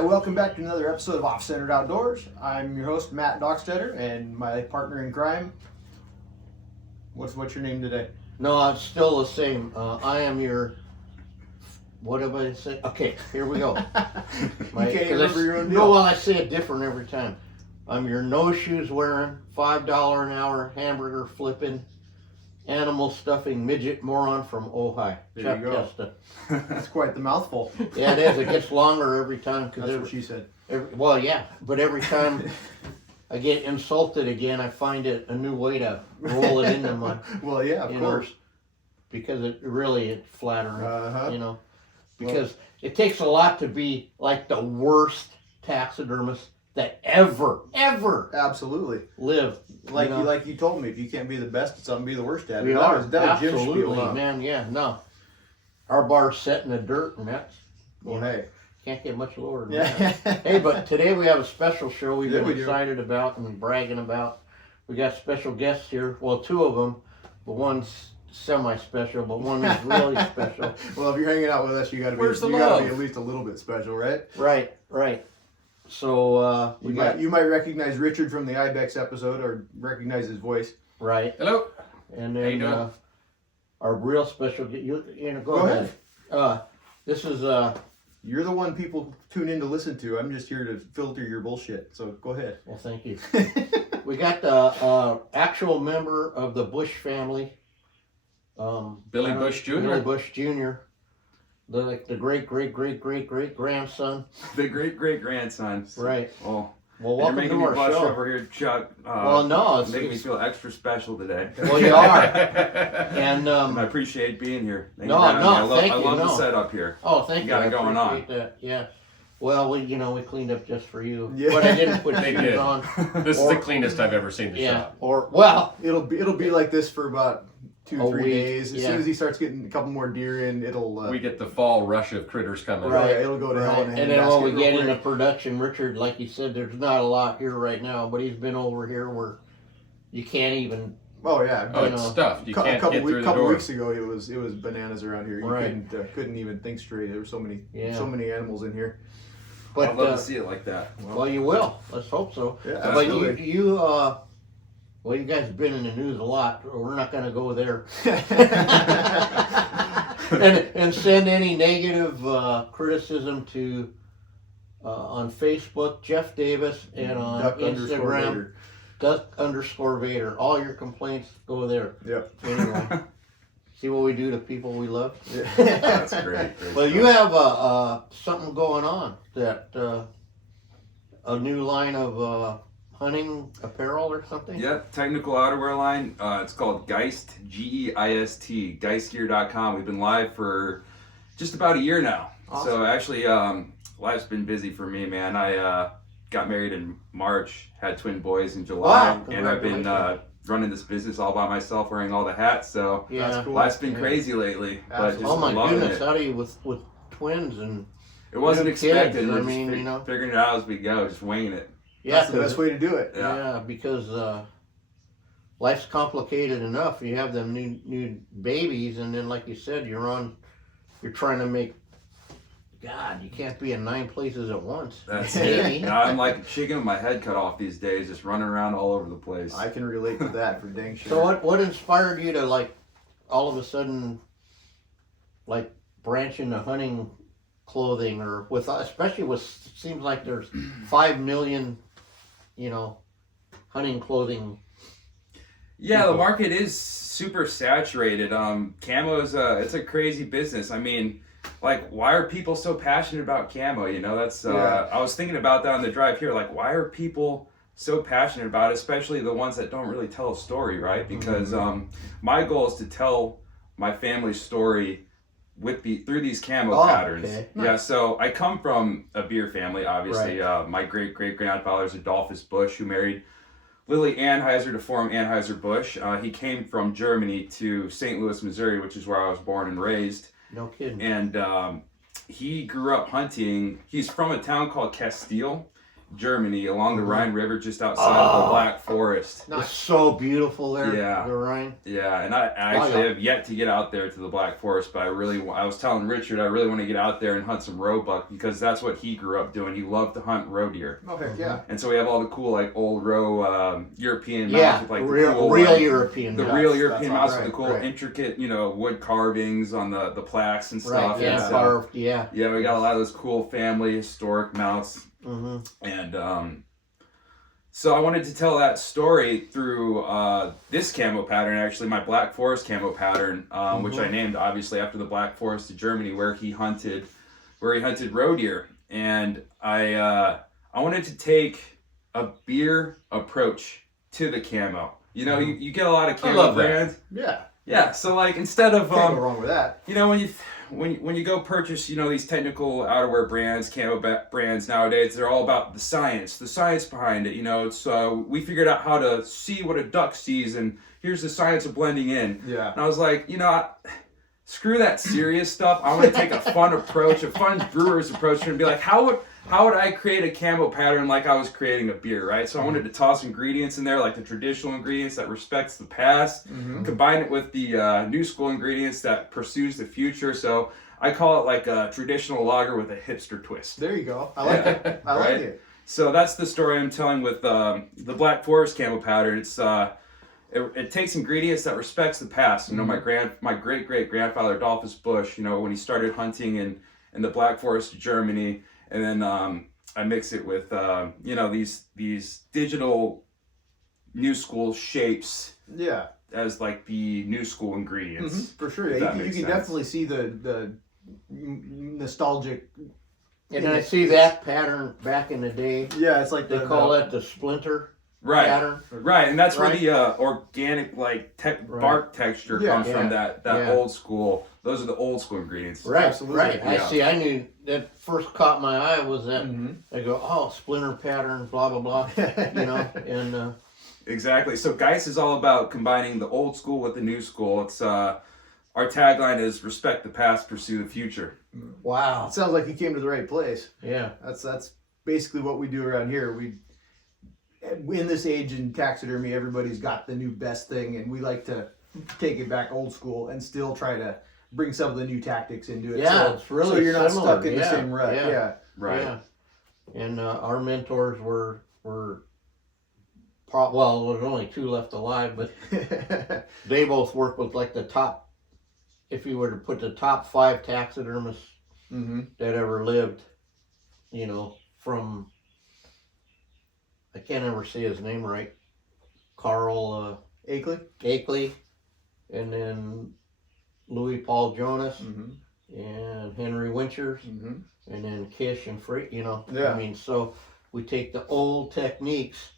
Hi, welcome back to another episode of OffCentered Outdoors. I'm your host, Matt Dockstetter, and my partner in crime. What's your name today? No, it's still the same. I am your. What did I say? Okay, here we go. You can't remember your own deal. No, well, I say it different every time. I'm your no shoes wearing, $5 an hour hamburger flipping, animal stuffing midget moron from Ojai. There you go. Testa. That's quite the mouthful. Yeah, it is. It gets longer every time. That's what she said. Well, yeah, but every time I get insulted again, I find it a new way to roll it into my. Well, yeah, of course. Because it's flattering, Uh-huh. you know. Because it takes a lot to be like the worst taxidermist that ever Absolutely lived. Like you told me, if you can't be the best at something, be the worst at it. We That are was Jim's spiel, absolutely, huh? man. Yeah, no. Our bar's set in the dirt, and that's Hey, can't get much lower than yeah. that. Hey, but today we have a special show we've Yeah, been we do. excited about and bragging about. We got special guests here. Well, two of them, but one's semi-special, but one is really special. Well, if you're hanging out with us, you got to be at least a little bit special, right? Right. So You might recognize Richard from the Ibex episode, or recognize his voice. right. Hello. And How you then doing? our real special. Go ahead. This is You're the one people tune in to listen to. I'm just here to filter your bullshit. So go ahead. well, thank you. We got the actual member of the Busch family. Billy Busch Jr. Billy Busch Jr. The great grandson. The great-great-grandson. Right. Well, Well, you're welcome making to me our blush show. over here, Chuck. Well, no, making me feel extra special today. Well, you are. And I appreciate being here. Thank No, you for having no, me. I love, thank I you, love the no. setup here. oh, thank you. got it I going on. appreciate that. Yeah. Well, we cleaned up just for you, Yeah. but I didn't put They shoes did. on. This is Or- the cleanest I've ever seen the Yeah. shop. Or well, It'll be like this for about 2 A 3 week, days. As yeah. soon as he starts getting a couple more deer in, it'll We get the fall rush of critters coming. Right. it'll go to hell in a and then when we handbasket get real into quick. production, Richard, like you said, there's not a lot here right now, but he's been over here where you can't even. Oh yeah. Oh, You it's know, stuffed. You a can't couple get through the couple door. weeks ago, it was bananas around here. You Right. couldn't even think straight. There were so many animals in here. But I'd love to see it like that. well, you will. Let's hope so. Yeah, But absolutely. well, you guys have been in the news a lot. We're not going to go there and send any negative criticism to on Facebook, Jeff Davis, and on Instagram, Duck_Vader. All your complaints go there. Yep. Anyway, see what we do to people we love. That's great. Well, you have something going on that a new line of hunting apparel or something. Yep, technical outerwear line. It's called Geist, Geist, geistgear.com. We've been live for just about a year now. Awesome. So actually, life's been busy for me, man. I got married in March, had twin boys in July, Wow, and I've been congratulations. running this business all by myself, wearing all the hats. So Yeah. That's cool. life's been Yeah. crazy lately, but Absolutely. just Oh my loving goodness, it. how do you with twins and It wasn't Kids, expected. I We're just mean, you know. figuring it out as we go, just winging it. yeah, That's the best way to do it. yeah, because life's complicated enough. You have them new babies, and then like you said, you're trying to make. God, you can't be in 9 places at once. That's Maybe. it. Now I'm like a chicken with my head cut off these days, just running around all over the place. I can relate to that for dang sure. So what inspired you to like all of a sudden like branch into hunting clothing or with especially with seems like there's 5 million hunting clothing. Yeah, people. the market is super saturated. Camo is it's a crazy business. I mean, like, why are people so passionate about camo? You know, that's Yeah. I was thinking about that on the drive here. Like, why are people so passionate about it, especially the ones that don't really tell a story, right? Because my goal is to tell my family's story through these camo patterns. Okay. Yeah, so I come from a beer family, obviously. My great-great-grandfather is Adolphus Busch, who married Lily Anheiser to form Anheiser Busch. He came from Germany to St. Louis, Missouri, which is where I was born and raised. No kidding. And he grew up hunting. He's from a town called Castile, Germany, along the Rhine River, just outside of the Black Forest. It's so beautiful there. Yeah. The Rhine. Yeah, and I actually have yet to get out there to the Black Forest, but I was telling Richard I really want to get out there and hunt some roebuck because that's what he grew up doing. He loved to hunt roe deer. Oh, heck yeah. And so we have all the cool like old roe European mounts with like real, the cool, real like, European. the mounts. real European mounts right, with the cool intricate, wood carvings on the plaques and stuff. Right, yeah, and carved, yeah. Yeah, we got a lot of those cool family historic mounts. Mm-hmm. And so I wanted to tell that story through this camo pattern, actually my Black Forest camo pattern, which I named obviously after the Black Forest of Germany, where he hunted roe deer. And I wanted to take a beer approach to the camo. You get a lot of camo brands. Yeah. Yeah. So like instead of Can't go wrong with that. when you go purchase, these technical outerwear brands, camo brands nowadays, they're all about the science behind it. It's we figured out how to see what a duck sees, and here's the science of blending in. Yeah. And I was like, screw that serious stuff. I want to take a fun approach, a fun brewer's approach, and be like, how would I create a camo pattern like I was creating a beer, right? So I wanted to toss ingredients in there, like the traditional ingredients that respects the past, combine it with the new school ingredients that pursues the future. So I call it like a traditional lager with a hipster twist. There you go. I like it. I like it. So that's the story I'm telling with the Black Forest camo pattern. It's it takes ingredients that respects the past. My great great grandfather Adolphus Busch, when he started hunting in the Black Forest of Germany. And then I mix it with these digital new school shapes. Yeah. As like the new school ingredients. For sure. Yeah. You can definitely see the nostalgic. And I see that pattern back in the day. Yeah, it's like they call it the splinter pattern. Right, and that's where the organic bark texture comes from. That old school. Those are the old school ingredients. Right, absolutely. Right. Yeah. I knew that first caught my eye was that I go, splinter pattern, blah blah blah, and exactly. So Geist is all about combining the old school with the new school. It's our tagline is respect the past, pursue the future. Wow. It sounds like you came to the right place. Yeah. That's basically what we do around here. In this age in taxidermy, everybody's got the new best thing, and we like to take it back old school and still try to bring some of the new tactics into it. Yeah, it's really so you're not similar. stuck in the same rut. Yeah. Right. Yeah. And our mentors were well, there's only two left alive, but they both worked with like the top. If you were to put the top 5 taxidermists that ever lived, from I can't ever say his name right, Carl Akeley, and then Louis Paul Jonas, and Henry Winchers, and then Kish and Freight. I mean, so we take the old techniques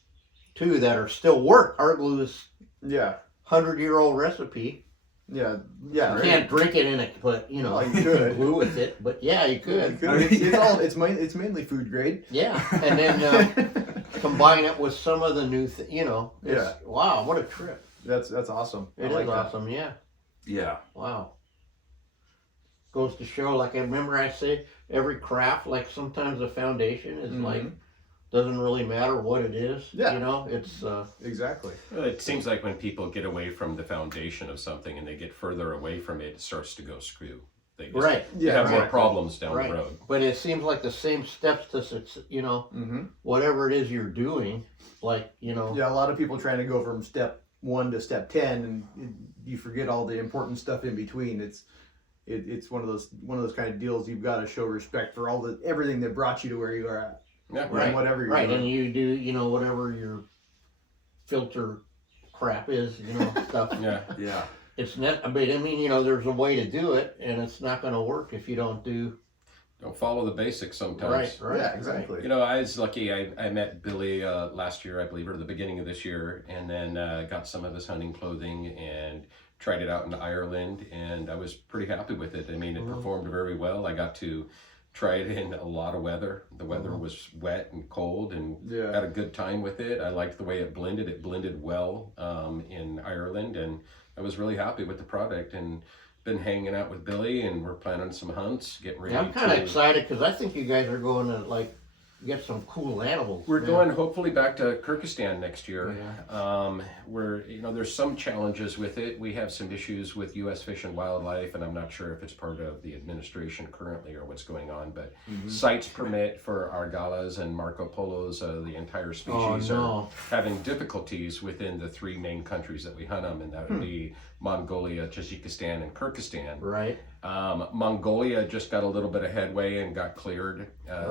too that are still work. Art glue is 100-year-old recipe. Yeah. You can't drink it in it, but you could glue with it. But yeah, you could. It's mainly food grade. Yeah, and then combine it with some of the new Wow, what a trip! That's awesome. It is awesome. Yeah. Yeah. Wow. Goes to show, like I remember I say, every craft, like sometimes the foundation is like doesn't really matter what it is. Yeah. It's exactly. It seems like when people get away from the foundation of something and they get further away from it, it starts to go screw. They just have more problems down the road. But it seems like the same steps to whatever it is you're doing, like Yeah, a lot of people trying to go from step 1 to step 10, and you forget all the important stuff in between. It's one of those kind of deals. You've got to show respect for everything that brought you to where you are at. Yeah, and whatever you're doing. And you do, whatever your filter crap is, stuff. Yeah. It's not. I mean, there's a way to do it, and it's not going to work if you don't follow the basics sometimes. Right. Yeah, exactly. I was lucky. I met Billy last year, I believe, or the beginning of this year, and then got some of his hunting clothing and tried it out in Ireland, and I was pretty happy with it. I mean, it performed very well. I got to try it in a lot of weather. The weather was wet and cold, and had a good time with it. I liked the way it blended. It blended well in Ireland, and I was really happy with the product. And been hanging out with Billy, and we're planning some hunts, getting ready. I'm kind of excited because I think you guys are going to get some cool animals. We're going hopefully back to Kyrgyzstan next year. Yeah. Where there's some challenges with it. We have some issues with U.S. Fish and Wildlife, and I'm not sure if it's part of the administration currently or what's going on. But sites permit for Argalas and Marco Polos, the entire species, are having difficulties within the 3 main countries that we hunt them, and that would be Mongolia, Tajikistan, and Kyrgyzstan. Right. Mongolia just got a little bit of headway and got cleared.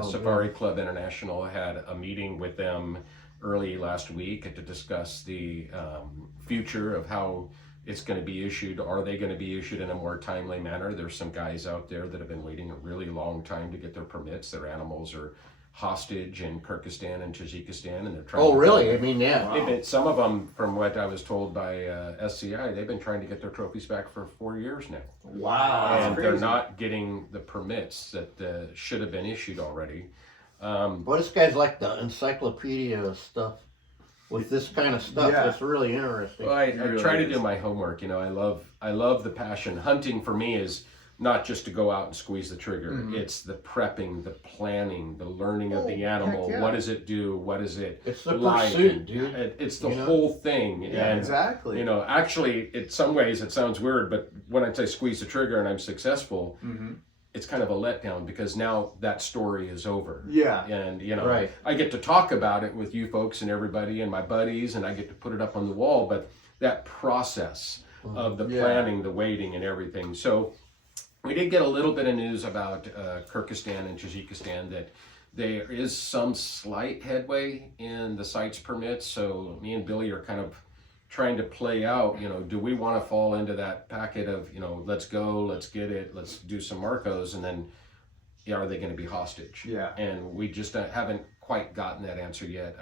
Safari Club International had a meeting with them early last week to discuss the future of how it's going to be issued. Are they going to be issued in a more timely manner? There's some guys out there that have been waiting a really long time to get their permits. Their animals are hostage in Kyrgyzstan and Tajikistan, and they're trying. Oh, really? I mean, yeah. Wow. Some of them, from what I was told by SCI, they've been trying to get their trophies back for 4 years now. Wow. And they're not getting the permits that should have been issued already. Well, this guy's like the encyclopedia stuff. With this kind of stuff, it's really interesting. Well, I try to do my homework. I love the passion. Hunting for me is not just to go out and squeeze the trigger. It's the prepping, the planning, the learning of the animal. Yeah. What does it do? What is it? It's the like? pursuit, dude. It's the whole thing. Yeah, and, exactly. Actually, in some ways it sounds weird, but when I say squeeze the trigger and I'm successful, it's kind of a letdown because now that story is over. Yeah. And, Right. I get to talk about it with you folks and everybody and my buddies, and I get to put it up on the wall, but that process of the planning, the waiting and everything. So we did get a little bit of news about Kyrgyzstan and Tajikistan that there is some slight headway in the sites permits. So me and Billy are kind of trying to play out, do we want to fall into that packet of, let's go, let's get it, let's do some Marcos, and then are they going to be hostage? Yeah. And we just haven't quite gotten that answer yet.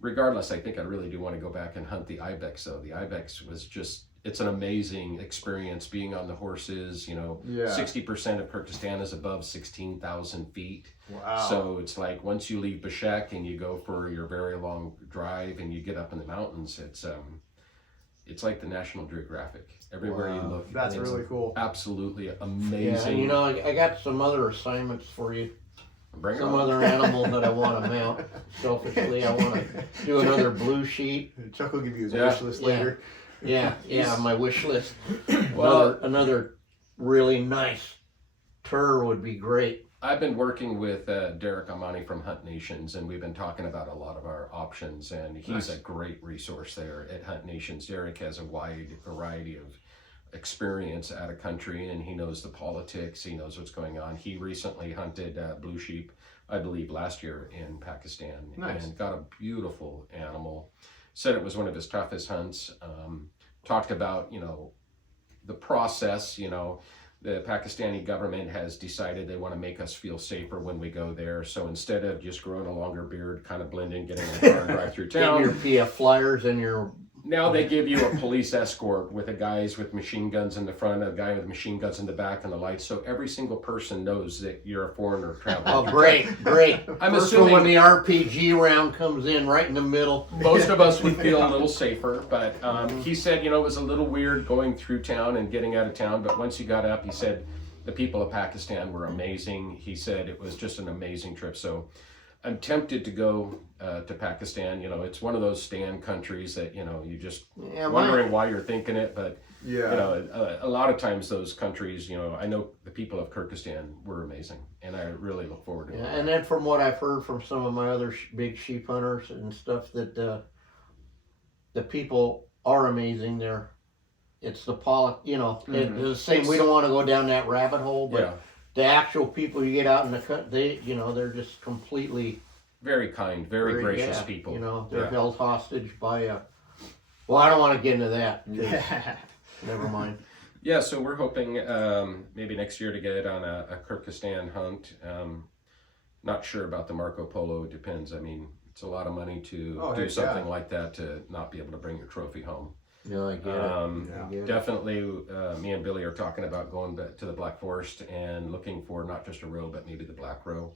Regardless, I think I really do want to go back and hunt the Ibex, though. The Ibex was it's an amazing experience being on the horses. 60% of Kyrgyzstan is above 16,000 feet. Wow. So it's like once you leave Bishkek and you go for your very long drive and you get up in the mountains, it's like the National Geographic. Everywhere you look. That's really cool. Absolutely amazing. Yeah, and I got some other assignments for you. Bring it Some on. other animal that I want to mount. Selfishly, I want to do another blue sheet. Chuck will give you his wish list later. Yeah, my wish list. Well, another really nice tur would be great. I've been working with Derek Amani from Hunt Nations, and we've been talking about a lot of our options, and he's a great resource there at Hunt Nations. Derek has a wide variety of experience out of country, and he knows the politics, he knows what's going on. He recently hunted blue sheep, I believe last year in Pakistan, and got a beautiful animal. Said it was one of his toughest hunts. Talked about, the process, the Pakistani government has decided they want to make us feel safer when we go there. So instead of just growing a longer beard, kind of blend in, getting in the car and drive through town. Get your PF flyers and your... Now they give you a police escort with guys with machine guns in the front, a guy with machine guns in the back, and the lights. So every single person knows that you're a foreigner traveling. Oh, great. I'm First assuming when the RPG round comes in right in the middle. most of us would feel a little safer, but he said, it was a little weird going through town and getting out of town, but once you got up, he said the people of Pakistan were amazing. He said it was just an amazing trip. So I'm tempted to go to Pakistan. It's one of those stand countries that, you just wondering why you're thinking it, but a lot of times those countries, I know the people of Kyrgyzstan were amazing, and I really look forward to it. And then from what I've heard from some of my other big sheep hunters and stuff, that the people are amazing there. It's the it's the same. We don't want to go down that rabbit hole, but the actual people you get out in the cut, they're just completely very kind, very gracious people. They're held hostage by well, I don't want to get into that. Yeah. Never mind. Yeah, so we're hoping maybe next year to get on a Kyrgyzstan hunt. Not sure about the Marco Polo. It depends. I mean, it's a lot of money to do something like that to not be able to bring your trophy home. No, I get it. Definitely, me and Billy are talking about going back to the Black Forest and looking for not just a roe, but maybe the Black Roe.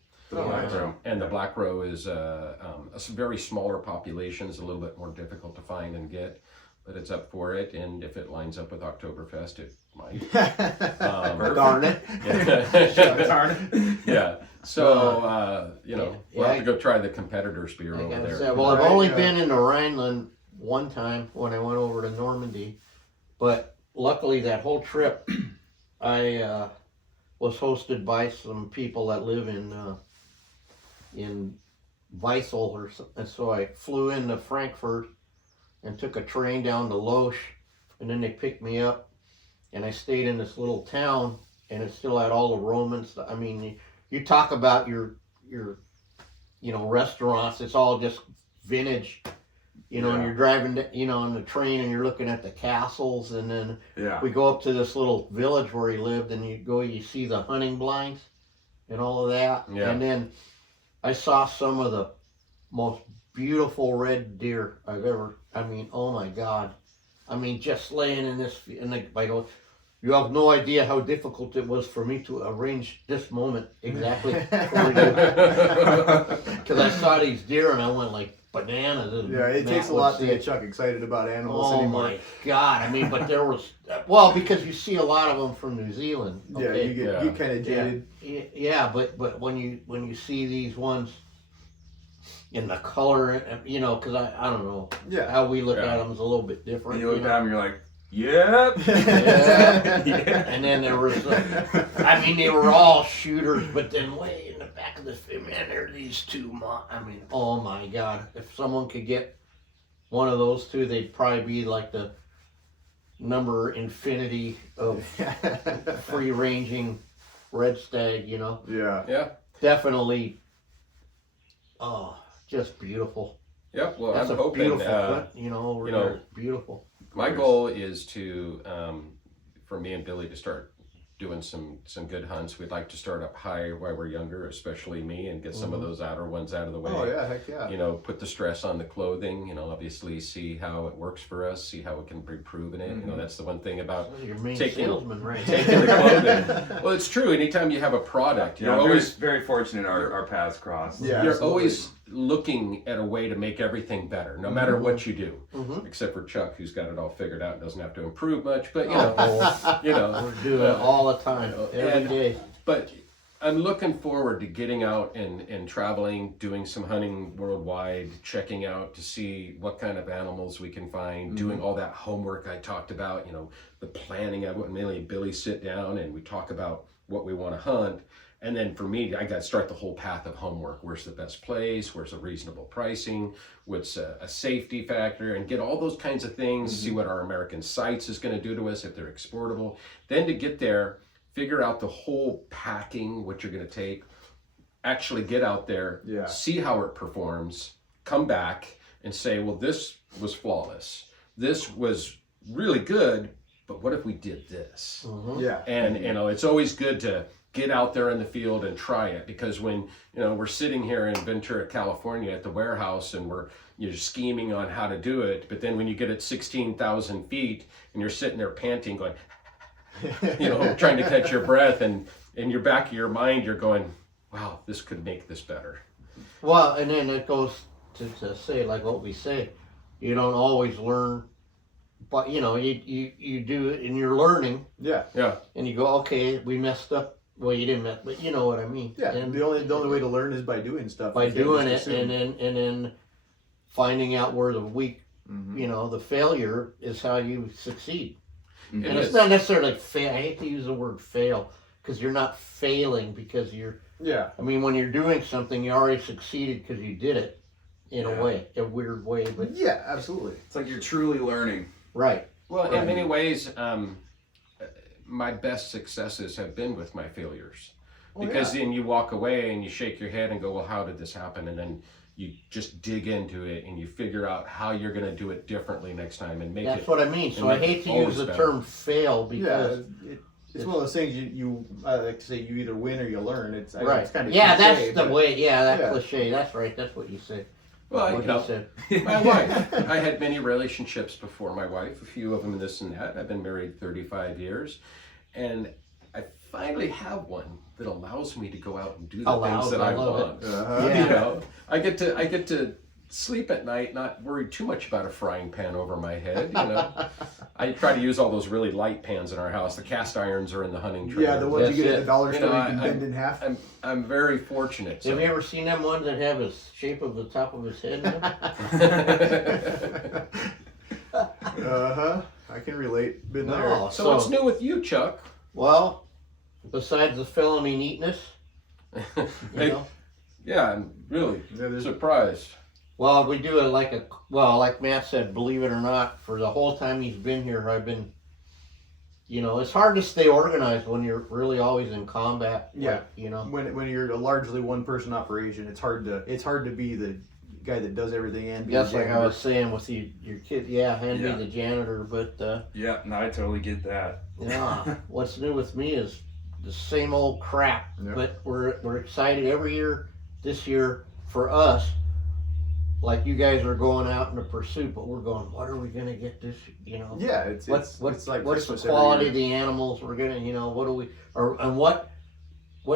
And the Black Roe is a very smaller population, is a little bit more difficult to find and get, but it's up for it. And if it lines up with Oktoberfest, it might. Darn it. Yeah. So, We'll have to go try the competitors beer I over gotta there. say, well, I've only been in the Rhineland one time when I went over to Normandy, but luckily that whole trip, I was hosted by some people that live in Weissel or something. And so I flew into Frankfurt and took a train down to Loesch, and then they picked me up, and I stayed in this little town, and it still had all the Roman stuff. I mean, you talk about your restaurants, it's all just vintage, and you're driving, on the train, and you're looking at the castles, and then we go up to this little village where he lived, and you see the hunting blinds and all of that. Yeah. And then I saw some of the most beautiful red deer I've ever, oh my God. Just laying in this, and I go, you have no idea how difficult it was for me to arrange this moment exactly for you. Because I saw these deer and I went like bananas. Yeah, it takes a lot to get Chuck excited about animals anymore. Oh my God. But there was, because you see a lot of them from New Zealand. Okay? Yeah, you get kind of jaded. Yeah, but when you see these ones in the color, because I don't know, how we look at them is a little bit different. You look at them, you're like, yep. And then there was, they were all shooters, but then way in the back of the film, man, there are these two. Oh my God! If someone could get one of those two, they'd probably be like the number infinity of free-ranging red stag. Yeah. Definitely. Oh, just beautiful. Yep. Well, That's I'm a hoping. beautiful cut, over there. Beautiful. My goal is to, for me and Billy to start doing some good hunts. We'd like to start up high while we're younger, especially me, and get some of those outer ones out of the way. Oh yeah, heck yeah. Put the stress on the clothing, obviously see how it works for us, see how we can improve in it. That's the one thing about Your main taking salesman, right? taking the clothing. Well, it's true. Anytime you have a product, you're always very fortunate our paths crossed. Yeah, you're absolutely. always looking at a way to make everything better, no matter what you do. Except for Chuck, who's got it all figured out and doesn't have to improve much. But We're doing it all the time, every day. But I'm looking forward to getting out and traveling, doing some hunting worldwide, checking out to see what kind of animals we can find, doing all that homework I talked about, the planning. I would mainly Billy sit down and we talk about what we want to hunt. And then for me, I got to start the whole path of homework. Where's the best place? Where's a reasonable pricing? What's a safety factor? And get all those kinds of things, see what our American sites is going to do to us if they're exportable. Then to get there, figure out the whole packing, what you're going to take, actually get out there, see how it performs, come back and say, well, this was flawless. This was really good, but what if we did this? Yeah. And, it's always good to get out there in the field and try it, because when we're sitting here in Ventura, California at the warehouse and you're scheming on how to do it, but then when you get at 16,000 feet and you're sitting there panting going trying to catch your breath, and in your back of your mind you're going, wow, this could make this better. Well, and then it goes to say, like what we say, you don't always learn, but you do it and you're learning. Yeah. And you go, okay, we messed up. Well, you didn't mess, but you know what I mean. Yeah. And the only way to learn is by doing stuff. by doing it, and then finding out where the weak, the failure is how you succeed. And it's not necessarily fail. I hate to use the word fail, because you're not failing because you're. Yeah. When you're doing something, you already succeeded because you did it in a weird way. But yeah, absolutely. It's like you're truly learning. Right. Well, in many ways, my best successes have been with my failures, because then you walk away and you shake your head and go, well, how did this happen? And then you just dig into it and you figure out how you're going to do it differently next time and make it. That's what I mean. So I hate to use the term fail, because it's one of those things you I like to say, you either win or you learn. It's right. It's kind of cliche, that's the way. That cliche. That's right. That's what you said. Well, my wife. I had many relationships before my wife, a few of them in this and that. I've been married 35 years, and I finally have one that allows me to go out and do the things that I want. Yeah. I get to sleep at night, not worried too much about a frying pan over my head, you know. I try to use all those really light pans in our house. The cast irons are in the hunting trailer. Yeah, the ones you get at the dollar You store know, you can bend in half. I'm very fortunate. Have you ever seen them ones that have the shape of the top of his head? I can relate. Been there. No. So what's new with you, Chuck? Well, besides the felony neatness, you know. Yeah, I'm really Yeah, surprised. Well, we do it like Matt said, believe it or not, for the whole time he's been here, I've been, you know, it's hard to stay organized when you're really always in combat. Yeah. Like, you know. When you're a largely one person operation, it's hard to be the guy that does everything and be Just the like I janitor. was saying with your kid, and Yeah. be the janitor, but Yeah, no, I totally get that. yeah, what's new with me is the same old crap. Yeah. But we're excited every year. This year for us, like you guys are going out in the pursuit, but we're going, what are we gonna get this? You know, Yeah, it's like what's Christmas the every quality year. of the animals we're gonna, you know, what do we and what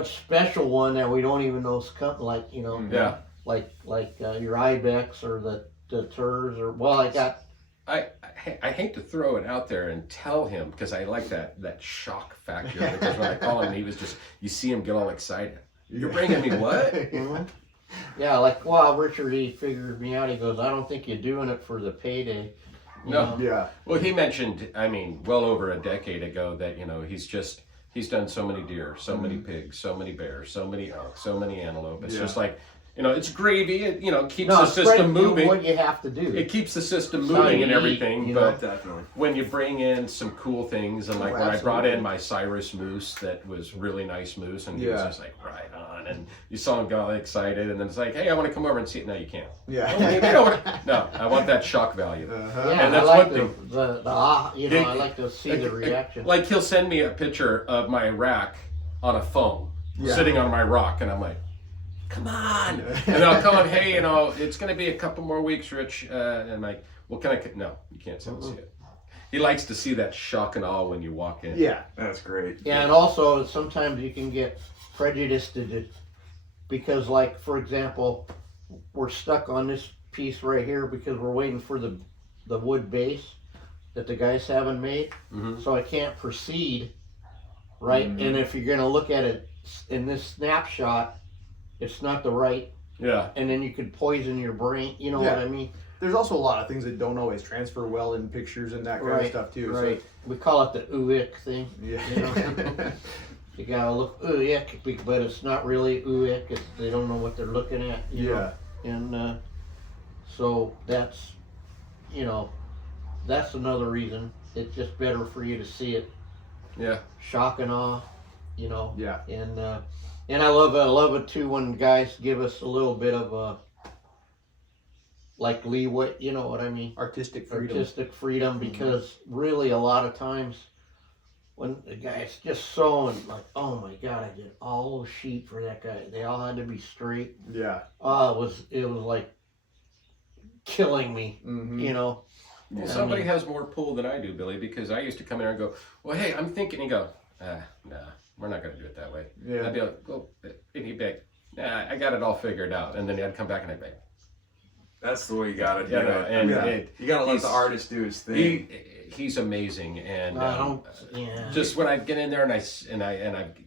special one that we don't even know is coming, like, you know, Yeah. like your Ibex or the Turs or I hate to throw it out there and tell him because I like that shock factor because when I call him, he was just you see him get all excited. You're bringing me what? Mhm. Yeah, like, well, Richard, he figured me out. He goes, I don't think you're doing it for the payday. You No. know? Yeah. Well, he mentioned, I mean, well over a decade ago that, you know, he's done so many deer, so many pigs, so many bears, so many elk, so many antelope. It's Yeah. just like, you know, it's gravy. It, you know, keeps No, the it's great system to do moving. what you have to do. It keeps the system It's how moving you and eat, everything. you But Definitely. when you bring in some cool things, and like Oh, when I brought absolutely. in my Cyrus moose, that was really nice moose, and he was Yeah. just like, right on. And you saw him get all excited, and then it's like, hey, I want to come over and see it. No, you can't. Yeah. No, I want that shock value. Uh-huh. Yeah, And that's I like one I like to see the reaction. Like he'll send me a picture of my rack on a phone, Yeah. sitting on my rock, and I'm like, come on. And I'll come on, hey, you know, it's going to be a couple more weeks, Rich. And I'm like, well, can I? No, you can't see it. He likes to see that shock and awe when you walk in. Yeah. That's great. Yeah, and also sometimes you can get prejudiced to it because, like, for example, we're stuck on this piece right here because we're waiting for the wood base that the guys haven't made. Mhm. So I can't proceed, right? And if you're gonna look at it in this snapshot, it's not the right, Yeah. and then you could poison your brain. You know Yeah. what I mean? There's also a lot of things that don't always transfer well in pictures and that kind of stuff too. Right. We call it the ooick thing. So, yeah. You know? You gotta look ooick, but it's not really ooick. They don't know what they're looking at. You know? Yeah. And so that's, you know, that's another reason. It's just better for you to see it. Yeah. Shock and awe, you know. Yeah. And I love it too when guys give us a little bit of like leeway. You know what I mean? Artistic freedom. Artistic freedom, because really a lot of times when the guy's just sewing, like, oh my God, I did all those sheep for that guy. They all had to be straight. Yeah. It was like killing me, you know. Well, Yeah, somebody I mean, has more pull than I do, Billy, because I used to come in and go, well, hey, I'm thinking, and go, nah, we're not going to do it that way. Yeah. I'd be like, well, and he'd be like, nah, I got it all figured out. And then I'd come back and I'd be like, That's the way you gotta do you it. know, and You gotta let he's- the artist do his thing. he's amazing. And I don't, yeah. just when I get in there and I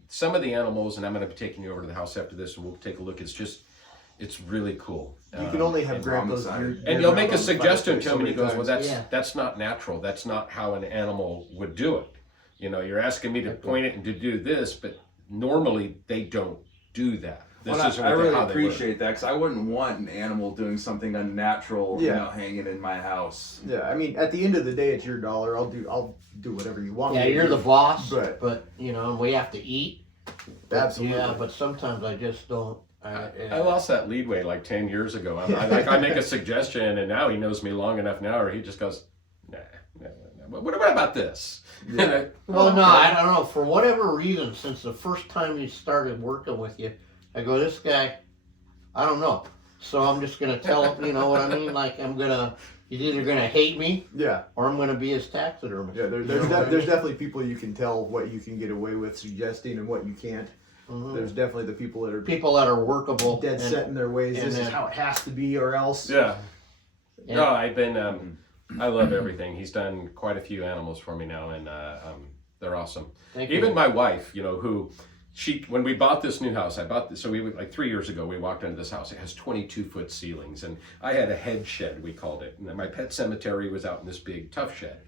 some of the animals, and I'm going to be taking you over to the house after this and we'll take a look. It's really cool. You can only have and grandpa's homicide. your And you'll make a grandpa's suggestion fireplace to so him, and he many goes, "Well, times. that's not natural. That's not how an animal would do it. You know, you're asking me to point it and to do this, but normally they don't do that. This Well, isn't I really how they work." appreciate that because I wouldn't want an animal doing something unnatural, you Yeah. know, hanging in my house. Yeah, I mean, at the end of the day, it's your dollar. I'll do whatever you want. Yeah, me to you're do. the boss, But- but you know, we have to eat. But, Absolutely. Yeah, but sometimes I just don't. I lost that leadway like 10 years ago. I make a suggestion, and now he knows me long enough now, or he just goes, nah. What about this? Yeah. Well, no, I don't know. For whatever reason, since the first time he started working with you, I go, this guy, I don't know. So I'm just gonna tell him, you know what I mean? Like he's either gonna hate me Yeah, or I'm gonna be his taxidermist. yeah. There's definitely people you can tell what you can get away with suggesting and what you can't. There's definitely the people that are workable, dead set in their ways. and This is how it has to be, or else. Yeah. Yeah. No, I've been. I love everything. He's done quite a few animals for me now, and they're awesome. Thank Even you. my wife, who when we bought this new house, I bought this. So we like 3 years ago, we walked into this house. It has 22-foot ceilings, and I had a head shed, we called it. And then my pet cemetery was out in this big tough shed.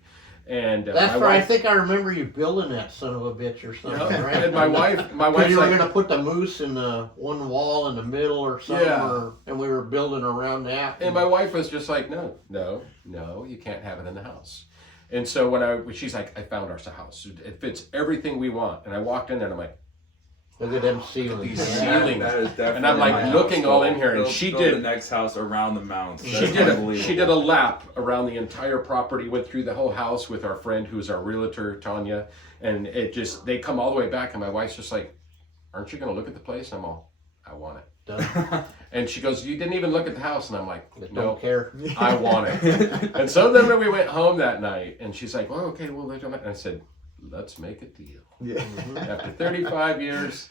And That's my right. I wife, think I remember you building that son of a bitch or something, right? and my Because wife's you were like, going to put the moose in the one wall in the middle or something, Yeah. and we were building around that. and my wife was just like, no, you can't have it in the house. And so when she's like, I found us a house. It fits everything we want. And I walked in there and I'm like, Look at them ceilings. these Yeah. ceilings. That is definitely And I'm like my looking house. all in here, and Build- she build did- the next house around the mountains. She That's did unbelievable. a lap around the entire property, went through the whole house with our friend who's our realtor, Tanya, and they come all the way back, and my wife's just like, aren't you going to look at the place? I'm all, I want it. Done. And she goes, you didn't even look at the house, and I'm like, Just no, don't care. I want it. And so then when we went home that night, and she's like, well, okay, well, and I said, let's make a deal. Yeah. After 35 years,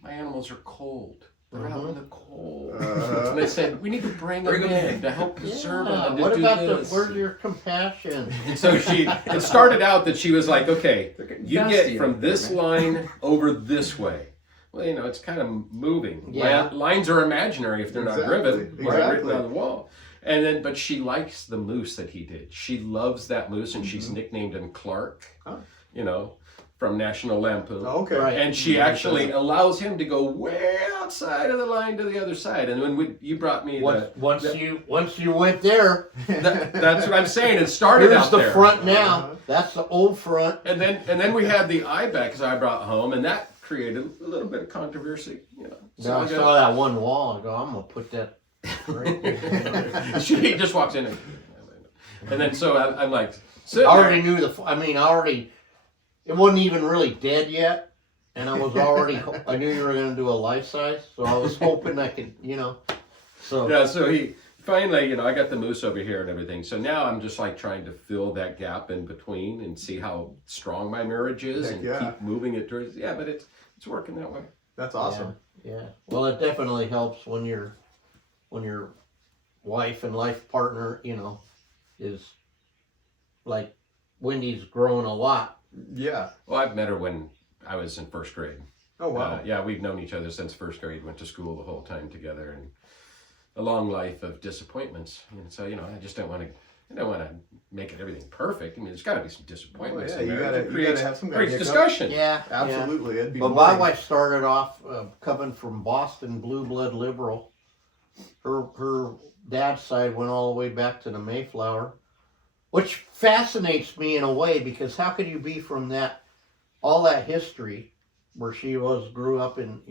my animals are cold. They're out in the cold. And I said, we need to bring them in to help preserve them. And to What do about this. where's your compassion? And so it started out that she was like, okay, They're getting you dusty get from up there, this man. line over this way. Well, it's kind of moving. Yeah. Lines are imaginary if they're not Exactly, driven, written exactly. on the wall. And but she likes the moose that he did. She loves that moose, and she's nicknamed him Clark, Oh. from National Lampoon. Okay. Right. And she actually allows him to go way outside of the line to the other side. And when you brought me Once you went there, that's what I'm saying. It started here's out the there. front now. That's the old front. And then we had the Ibex I brought home, and that created a little bit of controversy. So Now I saw that one wall and go, I'm gonna put that right there. he just walks in, and then so I'm like, I already knew it wasn't even really dead yet, and I was I knew you were gonna do a life size, so I was hoping I could, so. Yeah, so he finally, I got the moose over here and everything. So now I'm just like trying to fill that gap in between and see how strong my marriage is Heck and yeah. keep moving it towards. Yeah, but it's working that way. That's awesome. Yeah. Well, it definitely helps when your wife and life partner, is like Wendy's grown a lot. Yeah. Well, I've met her when I was in first grade. Oh wow. Yeah, we've known each other since first grade. Went to school the whole time together, and a long life of disappointments. And so I just don't want to. I don't want to make it everything perfect. I mean, there's got to be some disappointments. Oh, yeah, in you marriage. gotta- It you creates, gotta have some kind of creates hiccup. discussion. Yeah. Absolutely. It'd be But my boring. wife started off coming from Boston, blue blood liberal. Her dad's side went all the way back to the Mayflower, which fascinates me in a way, because how could you be from all that history where she grew up in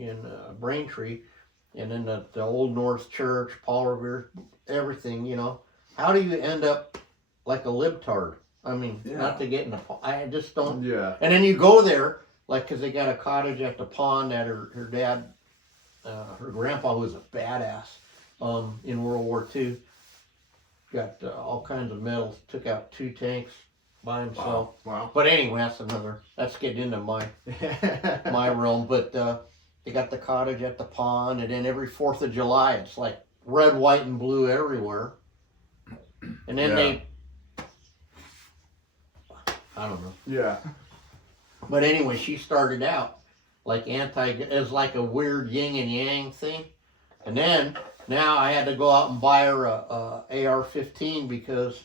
Braintree, and in the Old North Church, Paul Revere, everything, how do you end up like a libtard? I mean, not to get in I just don't. Yeah. And then you go there, because they got a cottage at the pond that her dad, her grandpa, who was a badass in World War II, got all kinds of medals, took out 2 tanks by himself. Wow. But anyway, that's getting into my realm. But they got the cottage at the pond, and then every 4th of July, it's like red, white, and blue everywhere. And then I don't know. Yeah. But anyway, she started out like as like a weird yin and yang thing. And then now I had to go out and buy her a AR-15 because,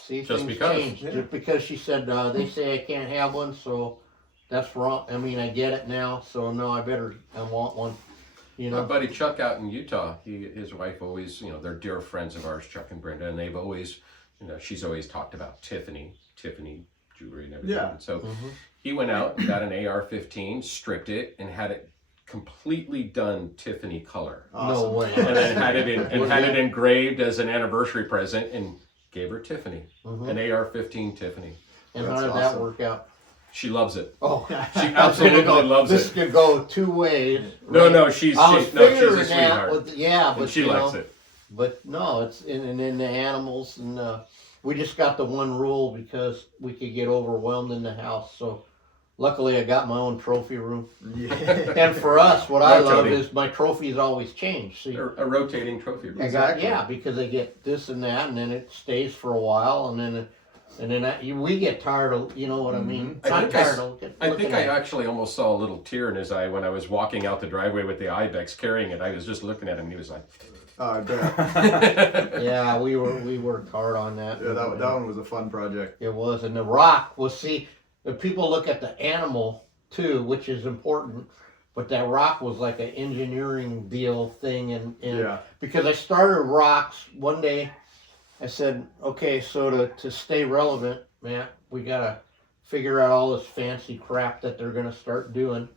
see, Just things because. changed. Yeah. Just because she said, they say I can't have one, so that's wrong. I mean, I get it now, so no, I want one. My buddy Chuck out in Utah, his wife always, they're dear friends of ours, Chuck and Brenda, and they've always, she's always talked about Tiffany jewelry and everything. Yeah. And so he went out and got an AR-15, stripped it, and had it completely done Tiffany color. Awesome. No way. And then had it engraved as an anniversary present and gave her Tiffany, an AR-15 Tiffany. And That's how did awesome. that work out? She loves it. Oh, She absolutely loves this it. could go 2 ways. No, right? no, she's I was a figuring that sweetheart. but And she likes it. But no, it's in the animals, and we just got the one rule because we could get overwhelmed in the house. So Luckily, I got my own trophy room. Yeah. And for us, what I love Rotating. is my trophies always change. See, A rotating trophy room. Exactly. yeah, because they get this and that, and then it stays for a while, and then we get tired of, you know what I mean? I Not think tired of. I looking think I at it. actually almost saw a little tear in his eye when I was walking out the driveway with the Ibex carrying it. I was just looking at him and he was like, Yeah, Yeah, we worked hard on that. that one was a fun project. It was, and the rock was, see, if people look at the animal too, which is important, but that rock was like an engineering deal thing, and Yeah. because I started rocks one day, I said, okay, so to stay relevant, man, we gotta figure out all this fancy crap that they're gonna start doing,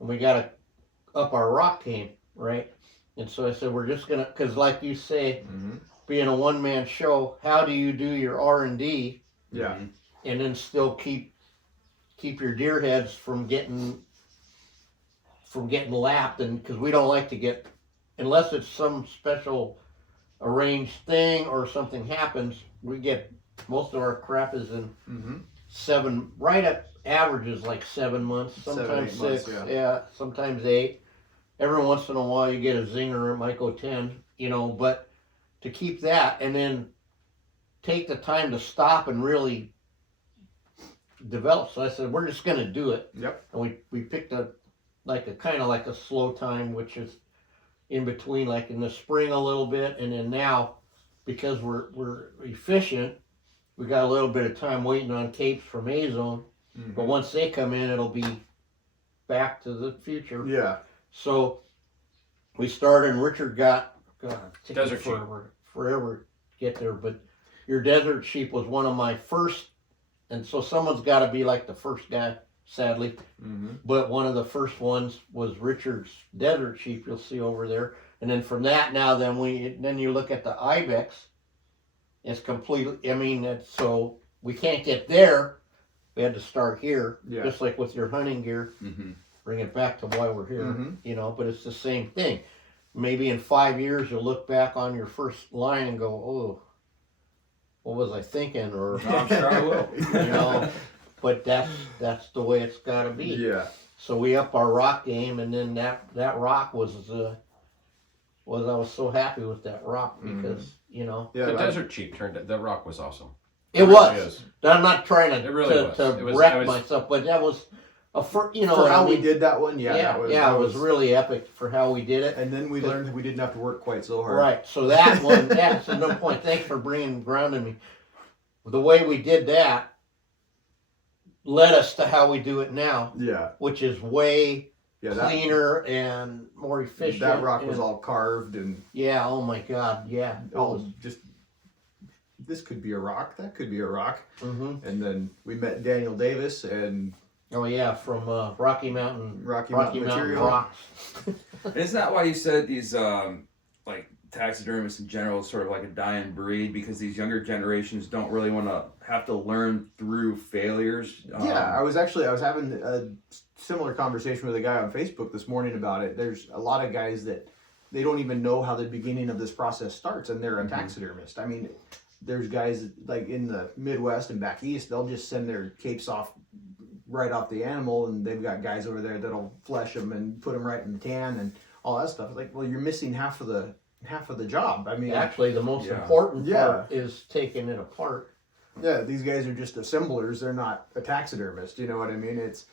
and we gotta up our rock game, right? And so I said, we're just gonna, because like you say, being a one-man show, how do you do your R&D Yeah. and then still keep your deer heads from getting lapped? And because we don't like to get, unless it's some special arranged thing or something happens, we get, most of our crap is in seven, right at averages like 7 months, 7, sometimes 8 months, 6, yeah. sometimes 8. Every once in a while you get a zinger, it might go 10, you know, but to keep that and then take the time to stop and really develop. So I said, we're just gonna do it. Yep. And we picked a kind of like a slow time, which is in between, like in the spring a little bit, and then now, because we're efficient, we got a little bit of time waiting on capes from A-Zone, but once they come in, it'll be back to the future. Yeah. So we started, and Richard got, God, it Desert took me forever to get there, but your Desert Sheep was one of my first, and so someone's got to be like the first guy, sadly. But one of the first ones was Richard's Desert Sheep, you'll see over there. And then from that, now then you look at the Ibex, it's completely, I mean, so we can't get there. We had to start here, Yeah. just like with your hunting gear. Bring it back to why we're here, you know, but it's the same thing. Maybe in 5 years, you'll look back on your first line and go, oh, what was I thinking? Or, I'm sure I will. you know, but that's the way it's got to be. Yeah. So we up our rock game, and then that rock was I was so happy with that rock because you know Yeah. the Desert Sheep that rock was awesome. it really was. is. I'm not trying to It really was. to It was- wreck I was- myself, but that was you know For what how I mean? we did that one, yeah. Yeah, that it was really epic for how we did it. And then we learned that we didn't have to work quite so hard. Right. So that one, that's no point. Thanks for grounding me. The way we did that led us to how we do it now, Yeah. which is way Yeah. cleaner and more efficient. That rock was and- all carved and Yeah. Oh my God. Yeah. all just. This could be a rock. That could be a rock. Mm-hmm. And then we met Daniel Davis and Oh yeah, from Rocky Mountain Mountain Material. Rocks. Isn't that why you said these like taxidermists in general is sort of like a dying breed, because these younger generations don't really want to have to learn through failures? Yeah, I was having a similar conversation with a guy on Facebook this morning about it. There's a lot of guys that they don't even know how the beginning of this process starts, and they're a taxidermist. I mean, there's guys like in the Midwest and back east, they'll just send their capes off right off the animal, and they've got guys over there that'll flesh them and put them right in the tan and all that stuff. It's like, well, you're missing half of the job. I mean, Actually, the most Yeah. important Yeah. part is taking it apart. yeah, these guys are just assemblers. They're not a taxidermist. You know what I mean? It's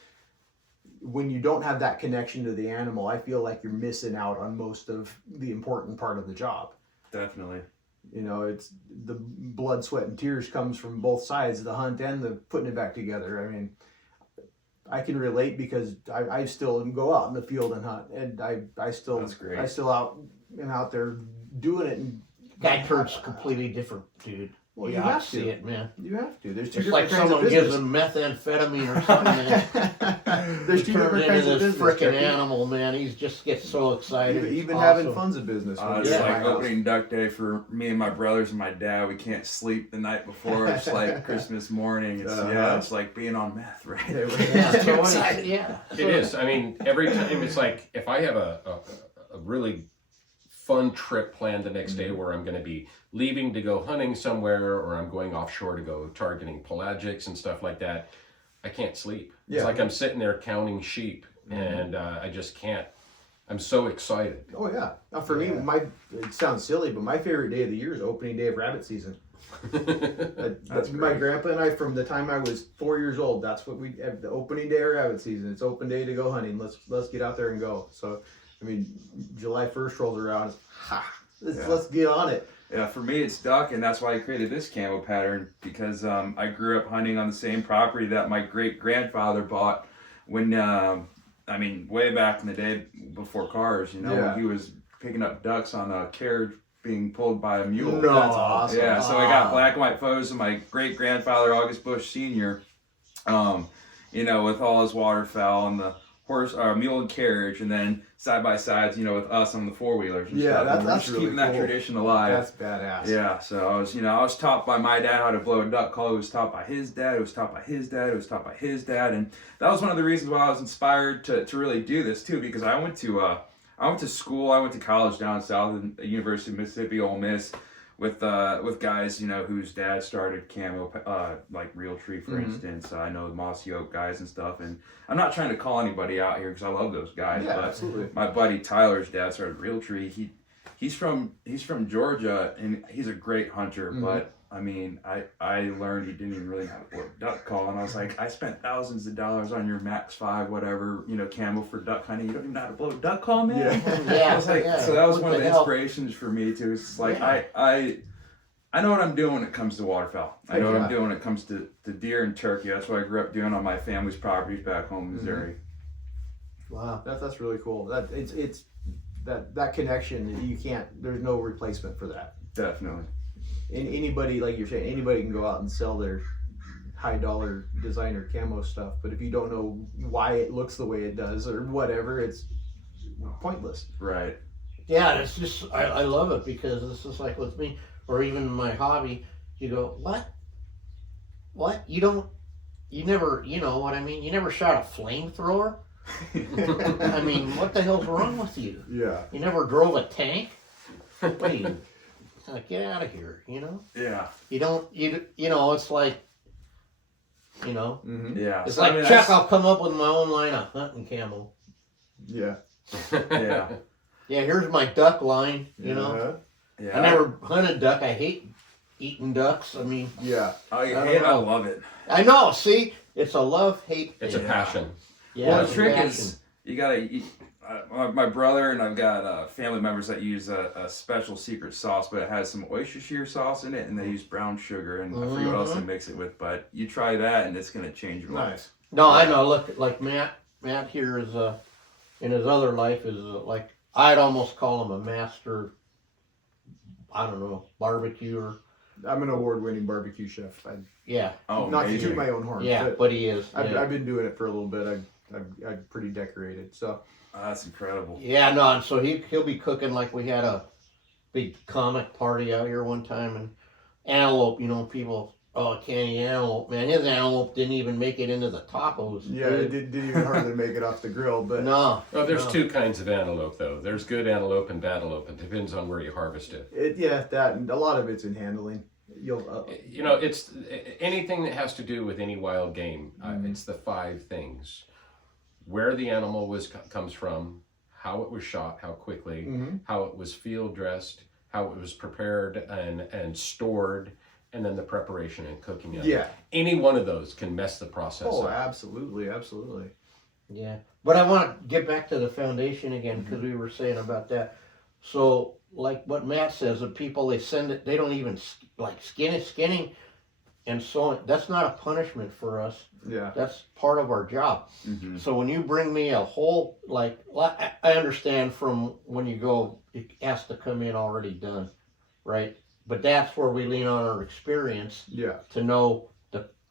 when you don't have that connection to the animal, I feel like you're missing out on most of the important part of the job. Definitely. You know, it's the blood, sweat, and tears comes from both sides, the hunt and the putting it back together. I mean, I can relate because I still go out in the field and hunt, and I still That's great. I still am out there doing it. And Guy Kurt's completely different, dude. Well, you you have have to see to. it, man. You have to. There's two It's like different kinds of someone gives business. him methamphetamine or something. And There's two turned different into kinds of this business. freaking Jackie. animal, man. He just gets so excited. Even It's having awesome. fun's a business. when It's you're Yeah. at like my house. opening duck day for me and my brothers and my dad. We can't sleep the night before. It's like Christmas morning. It's it's like being on meth, right? Yeah, so when Excited. yeah. It is. I mean, every time it's like if I have a really fun trip planned the next day where I'm going to be leaving to go hunting somewhere, or I'm going offshore to go targeting pelagics and stuff like that, I can't sleep. Yeah. It's like I'm sitting there counting sheep, and I just can't. I'm so excited. Oh yeah. Now for me, it sounds silly, but my favorite day of the year is opening day of rabbit season. That's my grandpa and I, from the time I was 4 years old, that's what we have, the opening day of rabbit season. It's open day to go hunting. Let's get out there and go. So, I mean, July 1st rolls around. Let's get on it. Yeah, for me it's duck, and that's why I created this camo pattern, because I grew up hunting on the same property that my great grandfather bought when I mean, way back in the day before cars, you know, when he was picking up ducks on a carriage being pulled by a mule. No, that's awesome. Yeah, so I got black and white photos of my great grandfather, August Busch Sr., you know, with all his waterfowl and the horse, mule and carriage, and then side by sides, you know, with us on the four wheelers. Yeah, stuff. that's just really keeping that cool. tradition alive. That's badass. Yeah, so I was taught by my dad how to blow a duck call. It was taught by his dad. It was taught by his dad. It was taught by his dad, and that was one of the reasons why I was inspired to really do this too. Because I went to school. I went to college down south at the University of Mississippi, Ole Miss, with guys, you know, whose dad started camo, like Realtree, for instance. I know the Mossy Oak guys and stuff, and I'm not trying to call anybody out here because I love those guys. Yeah, but absolutely. my buddy Tyler's dad started Realtree. He's from Georgia, and he's a great hunter. But I mean, I learned he didn't even really know how to blow a duck call, and I was like, I spent thousands of dollars on your Max 5, whatever, you know, camo for duck hunting. You don't even know how to blow a duck call, man. Yeah. I was like, yeah. so that was What one of the the hell? inspirations for me too. It's like I know what I'm doing when it comes to waterfowl. I know what I'm doing when it comes to deer and turkey. That's what I grew up doing on my family's properties back home in Missouri. Wow. That's really cool. That it's that connection, you can't. There's no replacement for that. Definitely. Anybody, like you're saying, anybody can go out and sell their high dollar designer camo stuff, but if you don't know why it looks the way it does or whatever, it's pointless. Right. Yeah, it's just, I love it because it's just like with me, or even my hobby, you go, what? You never, you know what I mean? You never shot a flamethrower? I mean, what the hell's wrong with you? Yeah. You never drove a tank? What are you, get out of here, you know? Yeah. You don't, you know, it's like, you know, Yeah. it's So, like, I mean, Chuck, I'll come up with my own line of hunting camo. Yeah. Yeah. Yeah, here's my duck line, you know? Uh-huh. Yeah. I never hunted duck. I hate eating ducks. I mean, Yeah. Oh, you I hate it? don't I know. love it. I know. See, it's a love-hate It's a thing. passion. Yeah, Well, it's the a trick passion. is you gotta. My brother and I've got family members that use a special secret sauce, but it has some oyster shear sauce in it, and they use brown sugar, and I forget what else they mix it with. But you try that, and it's gonna change your life. Nice. No, I know. Look, like Matt here is in his other life is like I'd almost call him a master. I don't know, barbecuer. I'm an award-winning barbecue chef. Yeah, Oh, Not to amazing. toot my own horn. yeah, but he is. Yeah. I've been doing it for a little bit. I'm pretty decorated. So Oh, that's incredible. Yeah, no, and so he'll be cooking like we had a big comic party out here one time, and antelope, you know, people, oh, can't eat antelope, man. His antelope didn't even make it into the tacos. yeah, it didn't even hardly make it off the grill. But No. Well, there's no. two kinds of antelope, though. There's good antelope and bad antelope. It depends on where you harvest it. that and a lot of it's in handling. You'll You know, it's anything that has to do with any wild game. It's the five things: where the animal comes from, how it was shot, how quickly, how it was field dressed, how it was prepared and stored, and then the preparation and cooking of it. Yeah. Any one of those can mess the process Oh, up. absolutely. Yeah, but I want to get back to the foundation again because we were saying about that. So, like what Matt says, the people they send it, they don't even like skinning, and so that's not a punishment for us. Yeah. That's part of our job. So when you bring me a whole I understand from when you go, it has to come in already done, right? But that's where we lean on our experience Yeah. to know